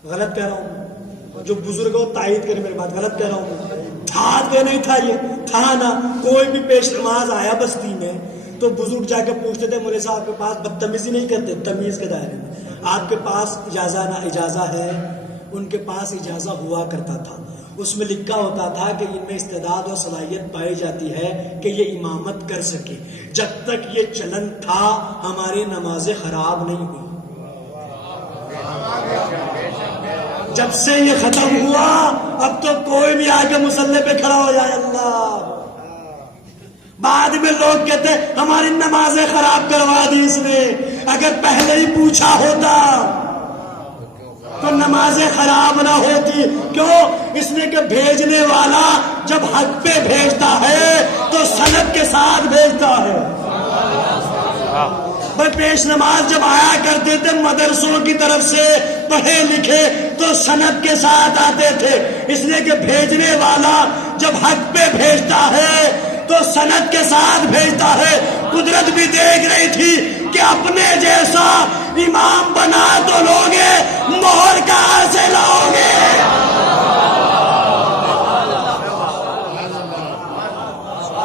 غلط کہہ رہا ہوں؟ جو بزرگ ہو تائید کرے میری بات, غلط کہہ رہا ہوں؟ ہاتھ پہ نہیں تھا, یہ تھا نا، کوئی بھی پیش نماز آیا بستی میں تو بزرگ جا کے پوچھتے تھے مولوی صاحب کے پاس بدتمیزی نہیں کرتے، تمیز کے دائرے میں، آپ کے پاس اجازہ ہے؟ ان کے پاس اجازہ ہوا کرتا تھا، اس میں لکھا ہوتا تھا کہ ان میں استعداد اور صلاحیت پائی جاتی ہے کہ یہ امامت کر سکے۔ جب تک یہ چلن تھا ہماری نمازیں خراب نہیں ہوئی، جب سے یہ ختم ہوا اب تو کوئی بھی آگے مصلی پہ کھڑا ہو جائے اللہ، بعد میں لوگ کہتے ہماری نمازیں خراب کروا دی اس نے، اگر پہلے ہی پوچھا ہوتا تو نمازیں خراب نہ ہوتی۔ کیوں؟ اس نے کہ بھیجنے والا جب حق پہ بھیجتا ہے تو سند کے ساتھ بھیجتا ہے۔ بھائی پیش نماز جب آیا کرتے تھے مدرسوں کی طرف سے پڑھے لکھے تو سند کے ساتھ آتے تھے، اس لیے کہ بھیجنے والا جب حق پہ بھیجتا ہے تو سند کے ساتھ بھیجتا ہے۔ قدرت بھی دیکھ رہی تھی کہ اپنے جیسا امام بنا تو لوگے، مہر کہاں سے لاؤ گے؟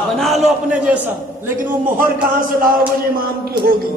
بنا لو اپنے جیسا، لیکن وہ مہر کہاں سے لاؤ گے؟ امام کی ہوگی،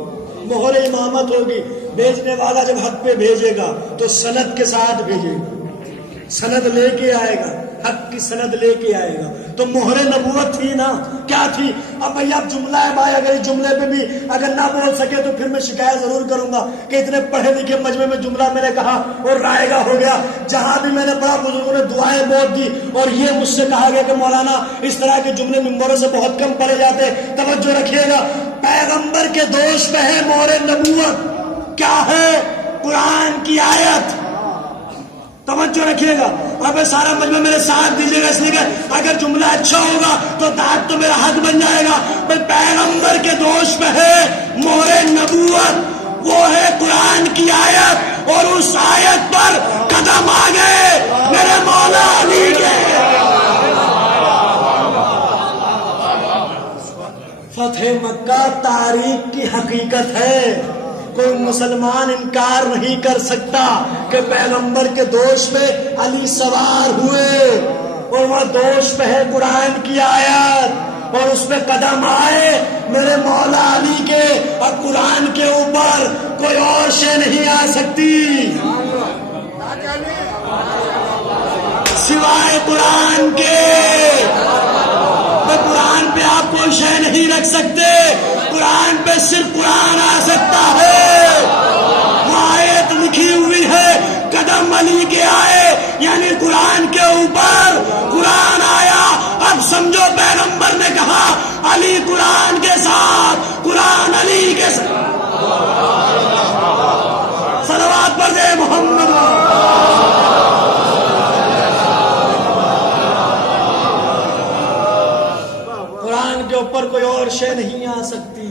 مہر امامت ہوگی۔ بھیجنے والا جب حق پہ بھیجے گا تو سند کے ساتھ بھیجے گا، سند لے کے آئے گا، حق کی سند لے کے آئے گا۔ تو مہر نبوت تھی نا، کیا تھی؟ اب بھائی اب جملہ ہے بھائی، اگر اس جملے پہ بھی اگر نہ بول سکے تو پھر میں شکایت ضرور کروں گا کہ اتنے پڑھے لکھے مجمع میں جملہ میں نے کہا اور رائے گا ہو گیا۔ جہاں بھی میں نے پڑھا بزرگوں نے دعائیں بہت دی، اور یہ مجھ سے کہا گیا کہ مولانا اس طرح کے جملے ممبروں سے بہت کم پڑھے جاتے، توجہ رکھیے گا۔ پیغمبر کے دوش پہ ہے مہر نبوت، کیا ہے؟ قرآن کی آیت، توجہ رکھیے گا۔ اب سارا مجمع میرے ساتھ دیجیے گا، اس لیے کہ اگر جملہ اچھا ہوگا تو داد تو میرا حق بن جائے گا۔ پیغمبر کے دوش پہ ہے مہر نبوت، وہ ہے قرآن کی آیت، اور اس آیت پر قدم آ گئے میرے مولا علی کے۔ فتح مکہ تاریخ کی حقیقت ہے، کوئی مسلمان انکار نہیں کر سکتا کہ پیغمبر کے دوش پہ علی سوار ہوئے، اور وہ دوش پہ ہے قرآن کی آیت، اور اس پہ قدم آئے میرے مولا علی کے، اور قرآن کے اوپر کوئی اور شے نہیں آ سکتی سوائے قرآن کے۔ قرآن پہ آپ کوئی شے نہیں رکھ سکتے، قرآن پہ صرف قرآن آ سکتا ہے۔ وہ آیت لکھی ہوئی ہے قدم علی کے آئے، یعنی قرآن کے اوپر قرآن آیا۔ اب سمجھو پیغمبر نے کہا علی قرآن کے ساتھ، قرآن علی کے ساتھ۔ صلوات پر دے محمد۔ اوپر کوئی اور شے نہیں آ سکتی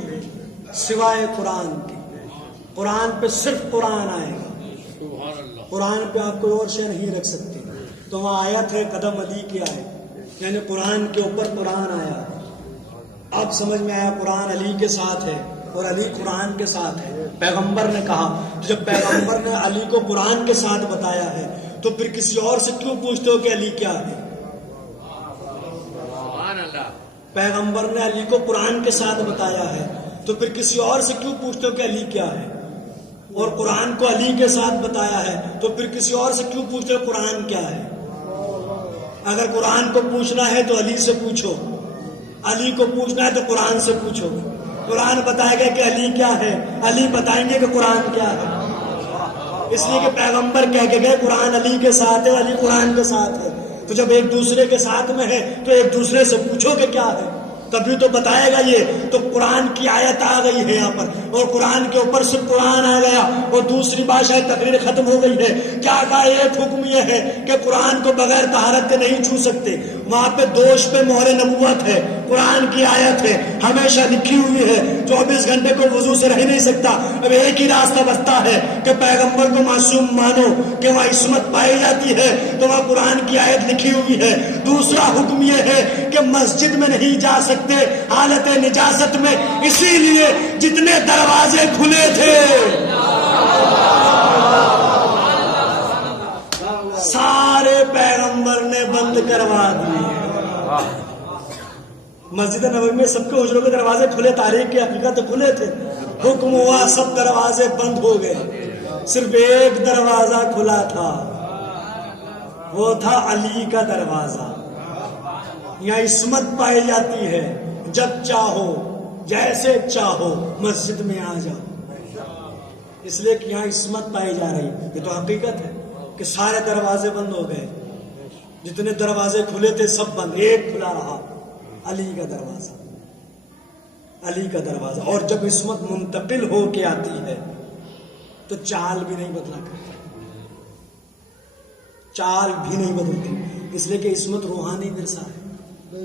سوائے قرآن کی۔ قرآن پہ صرف قرآن آئے گا، قرآن پہ آپ کوئی اور شے نہیں رکھ سکتے۔ تو وہاں آیت ہے قدم علی کی آیت، یعنی قرآن کے اوپر قرآن آیا۔ اب سمجھ میں آیا قرآن علی کے ساتھ ہے اور علی قرآن کے ساتھ ہے۔ پیغمبر نے کہا، جب پیغمبر نے علی کو قرآن کے ساتھ بتایا ہے تو پھر کسی اور سے کیوں پوچھتے ہو کہ علی کیا ہے؟ پیغمبر نے علی کو قرآن کے ساتھ بتایا ہے تو پھر کسی اور سے کیوں پوچھتے ہو کہ علی کیا ہے؟ اور قرآن کو علی کے ساتھ بتایا ہے تو پھر کسی اور سے کیوں پوچھتے ہو قرآن کیا ہے؟ اگر قرآن کو پوچھنا ہے تو علی سے پوچھو، علی کو پوچھنا ہے تو قرآن سے پوچھو۔ قرآن بتائے گا کہ علی کیا ہے، علی بتائیں گے کہ قرآن کیا ہے۔ اس لیے کہ پیغمبر کہہ کے گئے قرآن علی کے ساتھ ہے، علی قرآن کے ساتھ ہے۔ تو جب ایک دوسرے کے ساتھ میں ہے تو ایک دوسرے سے پوچھو کہ کیا ہے، تبھی تو بتائے گا یہ۔ تو قرآن کی آیت آ گئی ہے یہاں پر، اور قرآن کے اوپر صرف قرآن آ گیا، اور دوسری بات شاید تقریر ختم ہو گئی ہے۔ کیا کہا؟ ایک حکم یہ ہے کہ قرآن کو بغیر طہارت کے نہیں چھو سکتے۔ وہاں پہ دوش پہ مہر نبوت ہے، قرآن کی آیت ہے، ہمیشہ لکھی ہوئی ہے، 24 گھنٹے کوئی وضو سے رہ نہیں سکتا۔ اب ایک ہی راستہ بچتا ہے کہ پیغمبر کو معصوم مانو کہ وہاں عصمت پائی جاتی ہے، تو وہاں قرآن کی آیت لکھی ہوئی ہے۔ دوسرا حکم یہ ہے کہ مسجد میں نہیں جا سکتے حالت نجاست میں، اسی لیے جتنے دروازے کھلے تھے سارے پیغمبر نے بند کروا دیے۔ مسجد نبوی میں سب کے حجروں کے دروازے کھلے، تاریخ کی حقیقت کھلے تھے، حکم ہوا سب دروازے بند ہو گئے، صرف ایک دروازہ کھلا تھا، وہ تھا علی کا دروازہ۔ یہاں عصمت پائی جاتی ہے، جب چاہو جیسے چاہو مسجد میں آ جاؤ، اس لیے کہ یہاں عصمت پائی جا رہی۔ یہ تو حقیقت ہے کہ سارے دروازے بند ہو گئے، جتنے دروازے کھلے تھے سب بند، ایک کھلا رہا، علی کا دروازہ، علی کا دروازہ۔ اور جب عصمت منتقل ہو کے آتی ہے تو چال بھی نہیں بدلا کرتی، چال بھی نہیں بدلتی، اس لیے کہ عصمت روحانی ورثہ ہے،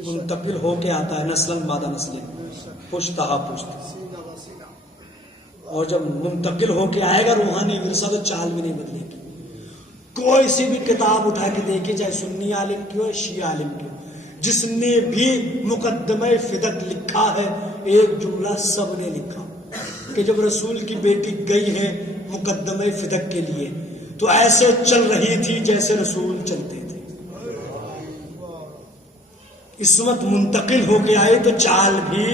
منتقل ہو کے آتا ہے نسلاً بعد نسلیں، پشتہ پشت، اور جب منتقل ہو کے آئے گا روحانی ورثہ تو چال بھی نہیں بدلے گی۔ کوئی سی بھی کتاب اٹھا کے دیکھیے، چاہے سنی عالم کی ہو شیعہ عالم کی ہو، جس نے بھی مقدمہ فدق لکھا ہے، ایک جملہ سب نے لکھا کہ جب رسول کی بیٹی گئی ہے مقدمہ فدق کے لیے تو ایسے چل رہی تھی جیسے رسول چلتے تھے۔ عصمت منتقل ہو کے آئی تو چال بھی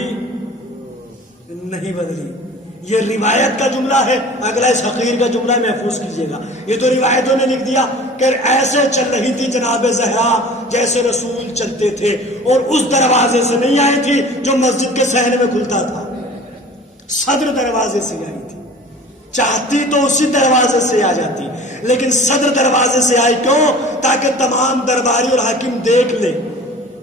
نہیں بدلی۔ یہ روایت کا جملہ ہے، اگلا اس حقیر کا جملہ محفوظ کیجیے گا۔ یہ تو روایتوں نے لکھ دیا کہ ایسے چل رہی تھی جناب زہرا جیسے رسول چلتے تھے، اور اس دروازے سے نہیں آئی تھی جو مسجد کے صحن میں کھلتا تھا، صدر دروازے سے آئی تھی۔ چاہتی تو اسی دروازے سے آ جاتی، لیکن صدر دروازے سے آئی کیوں؟ تاکہ تمام درباری اور حاکم دیکھ لے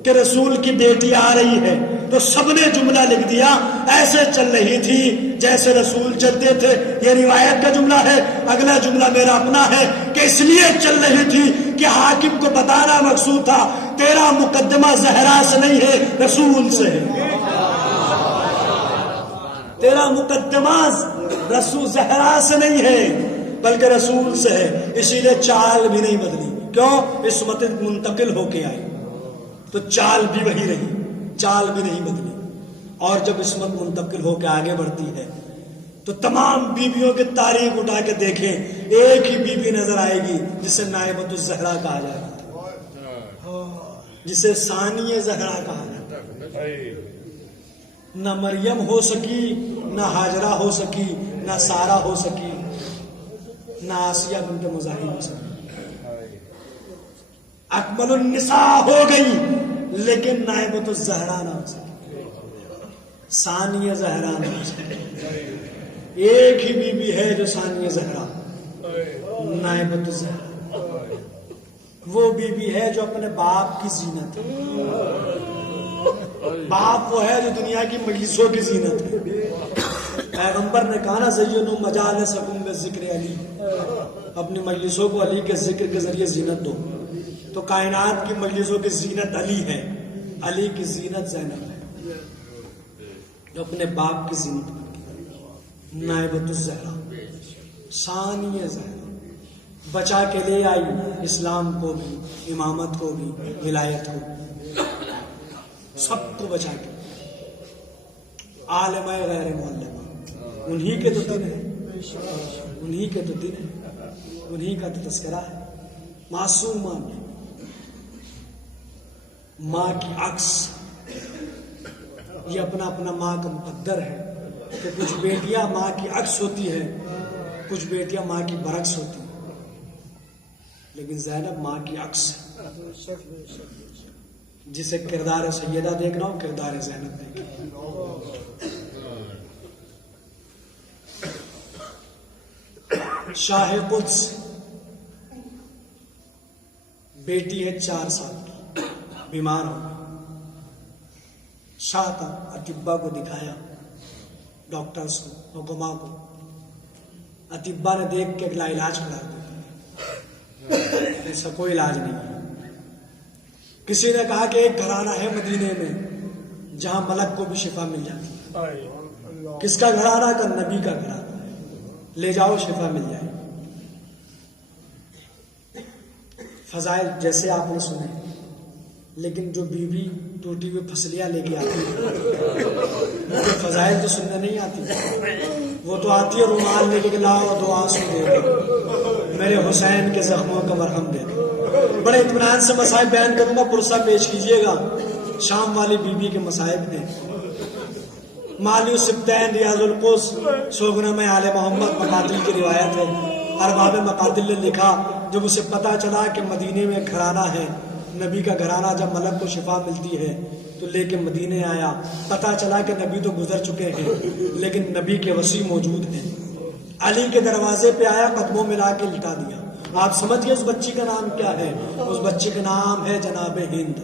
کہ رسول کی بیٹی آ رہی ہے، تو سب نے جملہ لکھ دیا ایسے چل رہی تھی جیسے رسول چلتے تھے۔ یہ روایت کا جملہ ہے۔ اگلا جملہ میرا اپنا ہے کہ اس لیے چل رہی تھی کہ حاکم کو بتانا مقصود تھا تیرا مقدمہ زہرا سے نہیں ہے، رسول سے ہے، تیرا مقدمہ رسول زہرا سے نہیں ہے بلکہ رسول سے ہے، اسی لیے چال بھی نہیں بدلی۔ کیوں؟ عصمت منتقل ہو کے آئی تو چال بھی وہی رہی، چال بھی نہیں بدلی۔ اور جب عصمت منتقل ہو کے آگے بڑھتی ہے تو تمام بیویوں کی تاریخ اٹھا کے دیکھیں، ایک ہی بیوی نظر آئے گی جسے نائبۃ الزہرا کہا جائے گا، جسے ثانی زہرا کہا جاتا ہے۔ نہ مریم ہو سکی، نہ ہاجرہ ہو سکی، نہ سارہ ہو سکی، نہ آسیہ بنت مزاحم ہو سکی۔ اکمل النساء ہو گئی لیکن نائبۃ الزہرا نہ ہو سکی، ثانیہ زہرا نہ ہو سکی۔ ایک ہی بیوی ہے جو ثانیہ زہرا، نائبۃ الزہرا، وہ بیوی ہے جو اپنے باپ کی زینت ہے۔ باپ وہ ہے جو دنیا کی مجلسوں کی زینت ہے۔ پیغمبر نے کہا نا زینوا مجالسکم بذکر علی، اپنی مجلسوں کو علی کے ذکر کے ذریعے زینت دو۔ تو کائنات کی مجلسوں کی زینت علی ہے، علی کی زینت زینب ہے جو اپنے باپ کی زینت ہے۔ نائبۃ الزہرا، ثانیہ زہرا، بچا کے لے آئی اسلام کو بھی، امامت کو بھی، ولایت کو بھی، سب کو بچا کے۔ عالمہ غیر معلمہ، انہی کے تو دن ہے، انہی کے تو دن ہے، انہی کا تو تذکرہ ہے۔ معصوم ماں کی عکس، یہ اپنا اپنا ماں کا مقدر ہے کہ کچھ بیٹیاں ماں کی عکس ہوتی ہے، کچھ بیٹیاں ماں کی برعکس ہوتی ہیں، لیکن زینب ماں کی عکس ہے۔ جسے کردار سیدہ دیکھنا ہو کردار زینب دیکھنا۔ شاہ قدس، بیٹی ہے 4 سال کی، بیمار ہو گئی، شاہ تھا، اطباء کو دکھایا، ڈاکٹرز کو، حکما کو، اطباء نے دیکھ کے اگلا علاج کرا دیا، ایسا کوئی علاج نہیں ہے۔ کسی نے کہا کہ ایک گھرانہ ہے مدینے میں جہاں ملک کو بھی شفا مل جاتی ہے۔ کس کا گھرانہ؟ کا نبی کا گھرانہ ہے، لے جاؤ شفا مل جائے۔ فضائل جیسے آپ نے سنے، لیکن جو بیوی ٹوٹی ہوئی پھسلیاں لے کے آتی ہے فضائل تو سننے نہیں آتی، وہ تو آتی ہے رومال لے کے لاؤ دو آنسو دے دو، میرے حسین کے زخموں کا مرہم دے دو۔ بڑے اطمینان سے مسائل بیان کروں گا، پرسہ پیش کیجیے گا۔ شام والی بیوی کے مصائب ہیں. مالی السبتین ریاض القدس سوگنامہ آل محمد مقاتل کی روایت ہے. ارباب مقاتل نے لکھا جب اسے پتا چلا کہ مدینے میں گھرانہ ہے، نبی کا گھرانہ، جب ملک کو شفا ملتی ہے تو لے کے مدینے آیا. پتا چلا کہ نبی تو گزر چکے ہیں لیکن نبی کے وصی موجود ہیں. علی کے دروازے پہ آیا، قدموں میں لا کے لٹا دیا. آپ سمجھئے اس بچی کا نام کیا ہے؟ اس بچی کا نام ہے جناب ہند.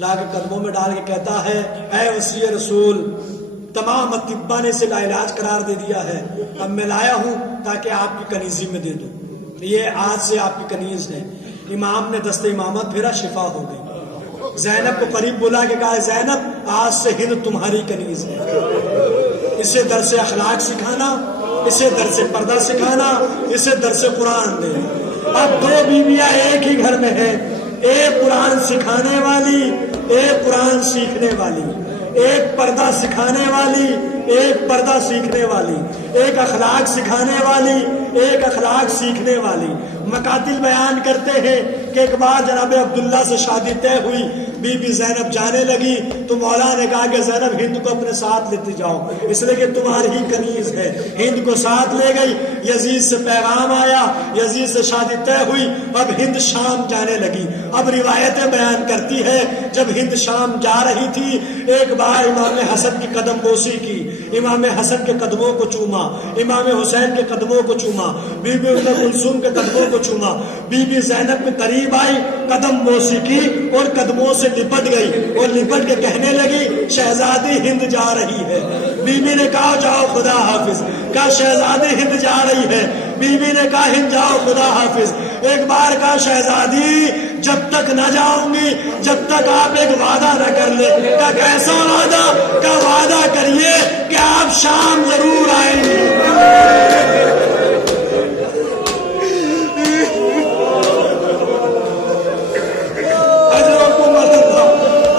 لا کے قدموں میں ڈال کے کہتا ہے اے وصی رسول، تمام اطباء نے اسے لاعلاج قرار دے دیا ہے، اب میں لایا ہوں تاکہ آپ کی کنیزی میں دے دوں. یہ آج سے آپ کی کنیز ہے. امام نے دست امامت پھیرا، شفا ہو گئی. زینب کو قریب بلا کے کہا زینب آج سے ہند تمہاری کنیز ہے. اسے درس اخلاق سکھانا، اسے درس پردہ سکھانا، اسے درس قرآن دے. اب دو بیویاں ایک ہی گھر میں ہیں، ایک قرآن سکھانے والی، ایک قرآن سیکھنے والی، ایک پردہ سکھانے والی، ایک پردہ سیکھنے والی، ایک اخلاق سکھانے والی، ایک اخلاق سیکھنے والی. مقاتل بیان کرتے ہیں کہ ایک بار جناب عبداللہ سے شادی طے ہوئی، بی بی زینب جانے لگی تو مولا نے کہا کہ زینب ہند کو اپنے ساتھ لیتی جاؤ، اس لیے کہ تمہاری ہی کنیز ہے. ہند کو ساتھ لے گئی. یزید سے پیغام آیا، یزید سے شادی طے ہوئی، اب ہند شام جانے لگی. اب روایتیں بیان کرتی ہے جب ہند شام جا رہی تھی ایک بار امام حسن کی قدم بوسی کی، امام حسن کے قدموں کو چوما، امام حسین کے قدموں کو چوما، بی بی ام کلثوم کے قدموں کو چوما. بی بی زینب کے قریب آئی، قدم بوسی کی اور قدموں سے لپٹ گئی اور لپٹ کے کہنے لگی شہزادی ہند جا رہی ہے. بی بی نے کہا جاؤ خدا حافظ. کہا شہزادی ہند جا رہی ہے. بی بی نے کہا ہند جاؤ خدا حافظ. ایک بار کہا شہزادی جب تک نہ جاؤں گی جب تک آپ ایک وعدہ نہ کر لیں. کہا کیسا وعدہ؟ کہا وعدہ کریے کہ آپ شام ضرور آئیں گے.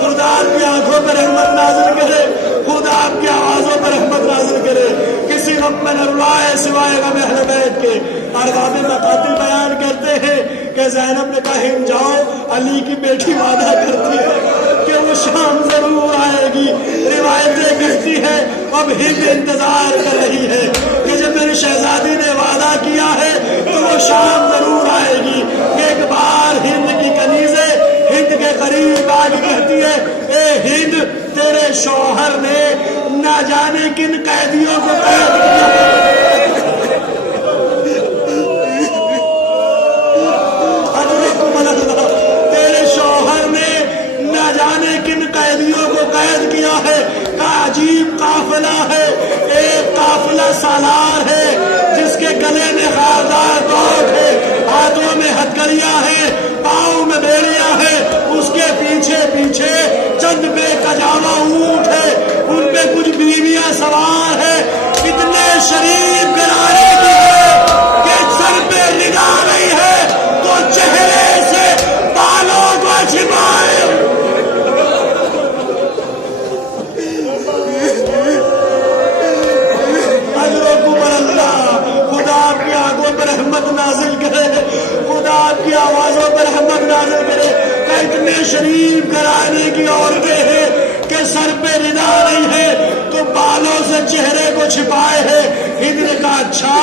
خدا آپ کی آنکھوں پر رحمت نازل کرے، خدا آپ کی آوازوں پر رحمت نازل کرے. کسی غم میں نہ رلائے سوائے غم اہل بیت کے. ارباب مقاتل بیان کرتے ہیں کہ زینب نے کہا ہند جاؤ، علی کی بیٹی وعدہ کرتی ہے کہ وہ شام ضرور آئے گی. روایتیں کہتی ہے اب ہند انتظار کر رہی ہے کہ جب میری شہزادی نے وعدہ کیا ہے تو وہ شام ضرور آئے گی. ایک بار ہند کی کنیزیں ہند کے قریب آ کے کہتی ہے اے ہند، تیرے شوہر نے نہ جانے کن قیدیوں کو قید کیا ہے. تیرے شوہر نے نہ جانے کن قیدیوں کو قید کیا ہے. کا عجیب قافلہ ہے، ایک قافلہ سالار ہے جس کے گلے میں خاردار کوٹ ہے، ہاتھوں میں ہتھکڑیاں ہے، پاؤں میں بیڑیاں ہے، اس کے پیچھے پیچھے چند بے کجاوا اونٹ ہے، ان پہ کچھ بیویاں سوار ہے. اتنے شریف گھرانے کی ہے کہ سر پہ نگاہ نہیں ہے تو چہرے سے بالوں کو چھپائے. خدا آپ کی آنکھوں پر رحمت نازل کرے، خدا آپ کی آوازوں پر رحمت نازل کرے. کہ اتنے شریف گھرانے کی عورتیں ہیں کہ سر پہ ردا نہیں ہے تو بالوں سے چہرے کو چھپائے ہے. ہند نے کہا اچھا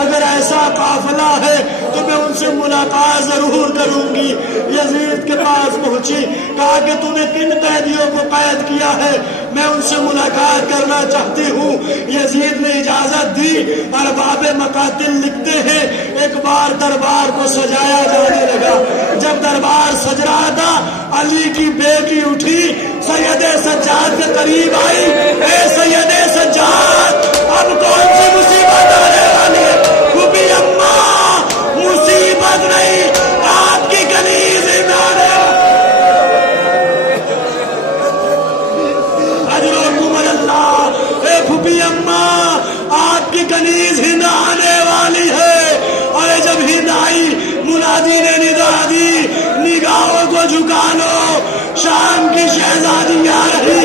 اگر ایسا قافلہ ہے تو میں ان سے ملاقات ضرور کروں گی. یزید کے پاس پہنچی، کہا کہ تو نے کن قیدیوں کو قید کیا ہے، میں ان سے ملاقات کرنا چاہتی ہوں. یزید نے اجازت دی. ارباب مقاتل لکھتے ہیں ایک بار دربار کو سجایا جانے لگا. جب دربار سج رہا تھا علی کی بیٹی اٹھی، سید سجاد کے قریب آئی، اے سید سجاد اب کون سی مصیبت آنے والی ہے؟ پھوپھی اماں مصیبت نہیں، آپ کی کنیز عمران ہے. اجرکم اللہ. اے پھوپھی اماں آپ کی کنیز ہند آنے والی ہے. اور جب ہند آئی منادی نے ندا دی نگاہوں کو جھکا لو، شام کی شہزادی آ رہی.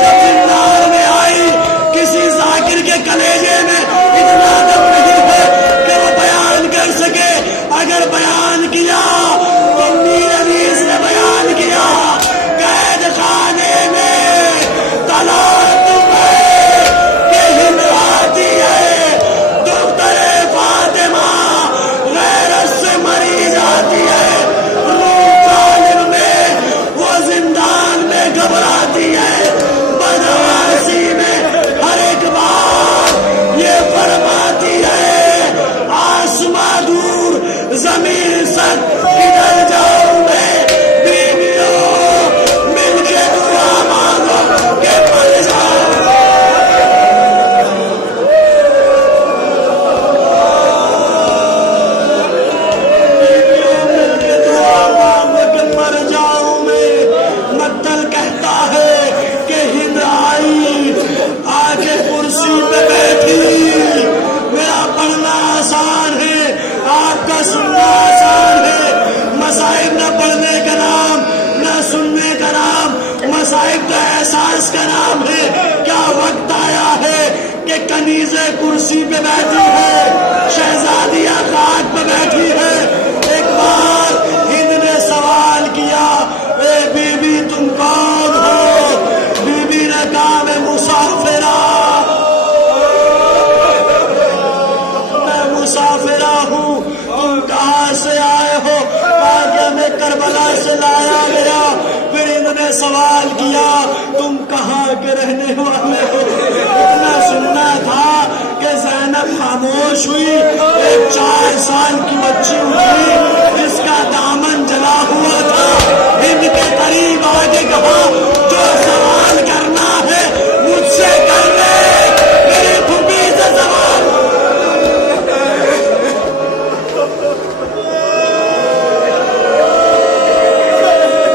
جب زندان میں آئی کسی ذاکر کے کلیجے میں اتنا دم نہیں ہے کہ وہ بیان کر سکے. اگر بیان کیا تو میر انیس نے بیان کیا قید خانے کرسی پہ بیٹھی ہے، شہزادیاں خاک پہ بیٹھی ہے. ایک بار ہند نے سوال کیا، اے بی بی تم کون ہو؟ بی بی نے کہا میں مسافرہ، میں مسافرہ ہوں. تم کہاں سے آئے ہو؟ آگے میں کربلا سے لایا گیا. پھر ہند نے سوال کیا تم کہاں کے رہنے والے ہو؟ اتنا سننا تھا کہ زینب خاموش ہوئی. ایک 4 سال کی بچی اٹھی جس کا دامن جلا ہوا تھا، ہند کے قریب آگے کہا جو سوال کرنا ہے مجھ سے کر لے. میری پھوپھی سے سوال،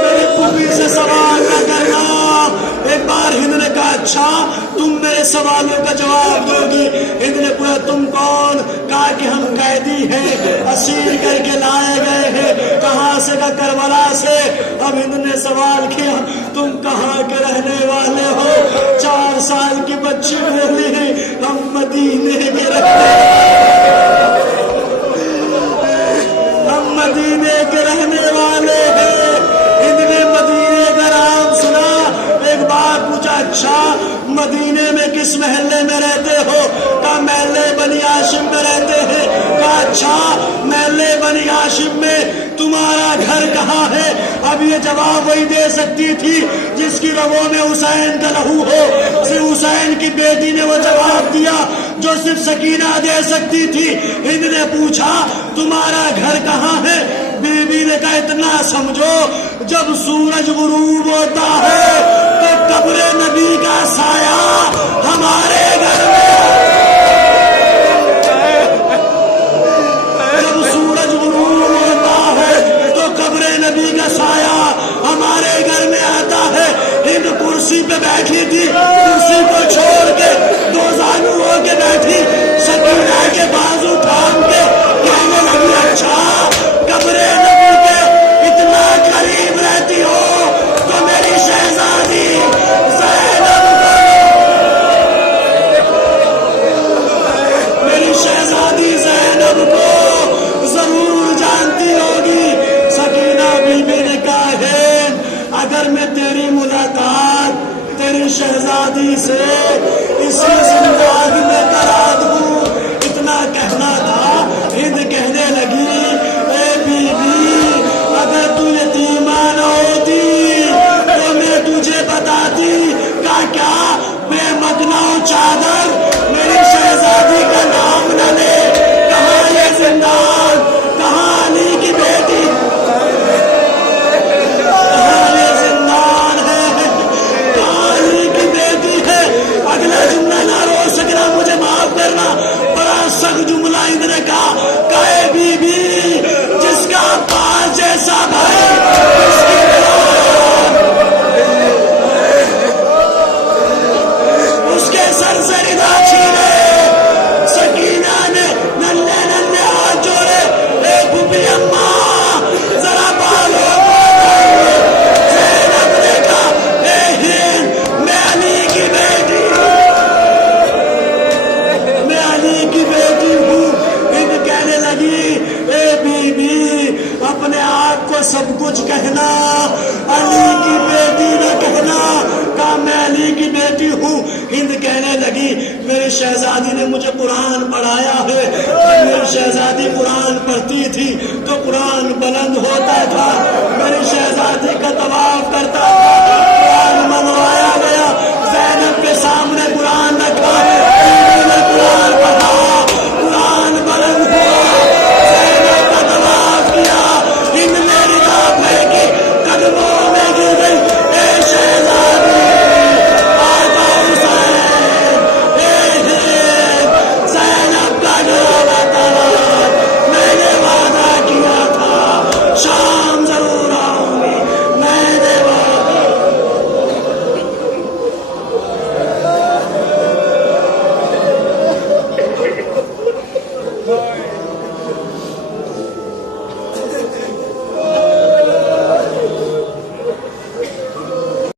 میری پھوپھی سے سوال نہ کرنا. ایک بار ہند نے کہا اچھا تم میرے سوالوں کا جواب دو گی. ہند نے پوچھا تم کون؟ کہا کہ ہم قیدی ہیں، اسیر کر کے لائے گئے ہیں. کہاں سے؟ کا کربلا سے. اب ہند نے سوال کیا تم کہاں کے رہنے والے ہو؟ 4 سال کی بچی بولی ہم مدینے کے ہم مدینے کے رہنے والے ہیں. ہند نے مدینے کا نام سنا. ایک بار پوچھا اچھا مدینے میں کس محلے میں رہتے ہو؟ کہا محلے بنی ہاشم میں رہتے ہیں. کہا اچھا محلے بنی ہاشم میں تمہارا گھر کہاں ہے؟ اب یہ جواب وہی دے سکتی تھی جس کی رگوں میں حسین کا لہو ہو. صرف حسین کی بیٹی نے وہ جواب دیا جو صرف سکینہ دے سکتی تھی. ہند نے پوچھا تمہارا گھر کہاں ہے؟ بی بی نے کہا اتنا سمجھو جب سورج غروب ہوتا ہے تو قبر نبی کا سایہ ہمارے گھر میں، جب سورج غروب ہوتا ہے تو قبر نبی کا سایہ ہمارے گھر میں آتا ہے. ہند کرسی پہ بیٹھی تھی، کرسی کو چھوڑ کے 2 زانو ہو کے بیٹھی، سکینہ کے بازو تھام کے کہنے لگی اچھا قبر نبی کے اتنا قریب رہتی ہو تو میری شہزادی زینب میری شہزادی زینب کو ضرور جانتی ہوگی. سکینہ بی بی نے کہا ہے اگر میں تیری ملاقات تیری شہزادی سے اسی زندگی میں کرا دوں. اتنا کہنا تھا. ہند کہنے لگی اے بی بی اگر تو یتیمہ نہ ہوتی تو میں تجھے بتاتی. کہا کیا؟ بے مدنہ چادر میری شہزادی کا نام نہ لے. کہاں یہ زندان؟ کہاں علی کی بیٹی؟ کہاں یہ زندان ہے؟ کہاں علی کی بیٹی ہے؟ اگلا جملہ نہ رو سکنا مجھے معاف کرنا، بڑا سخت جملہ ہند نے کہا کہ بی بی جس کا پاس جیسا بھائی اس کی اس کے سر سے ردا چھینے. سکینہ نے ننھے ننھے ہاتھ جوڑے. اے پھوپھی اماں ذرا بالو زینب نے کہا اے ہند میں علی کی بیٹی، میں علی کی بیٹی ہوں. ہند کہنے لگی اے بی بی اپنے آپ کو سب کچھ کہنا، علی کی بیٹی نہ کہنا. کہا میں علی کی بیٹی ہوں. ہند کہنے لگی میری شہزادی نے مجھے قرآن پڑھایا ہے. جب میری شہزادی قرآن پڑھتی تھی تو قرآن بلند ہوتا تھا، میری شہزادی کا طواف کرتا تھا، قرآن منوایا گیا.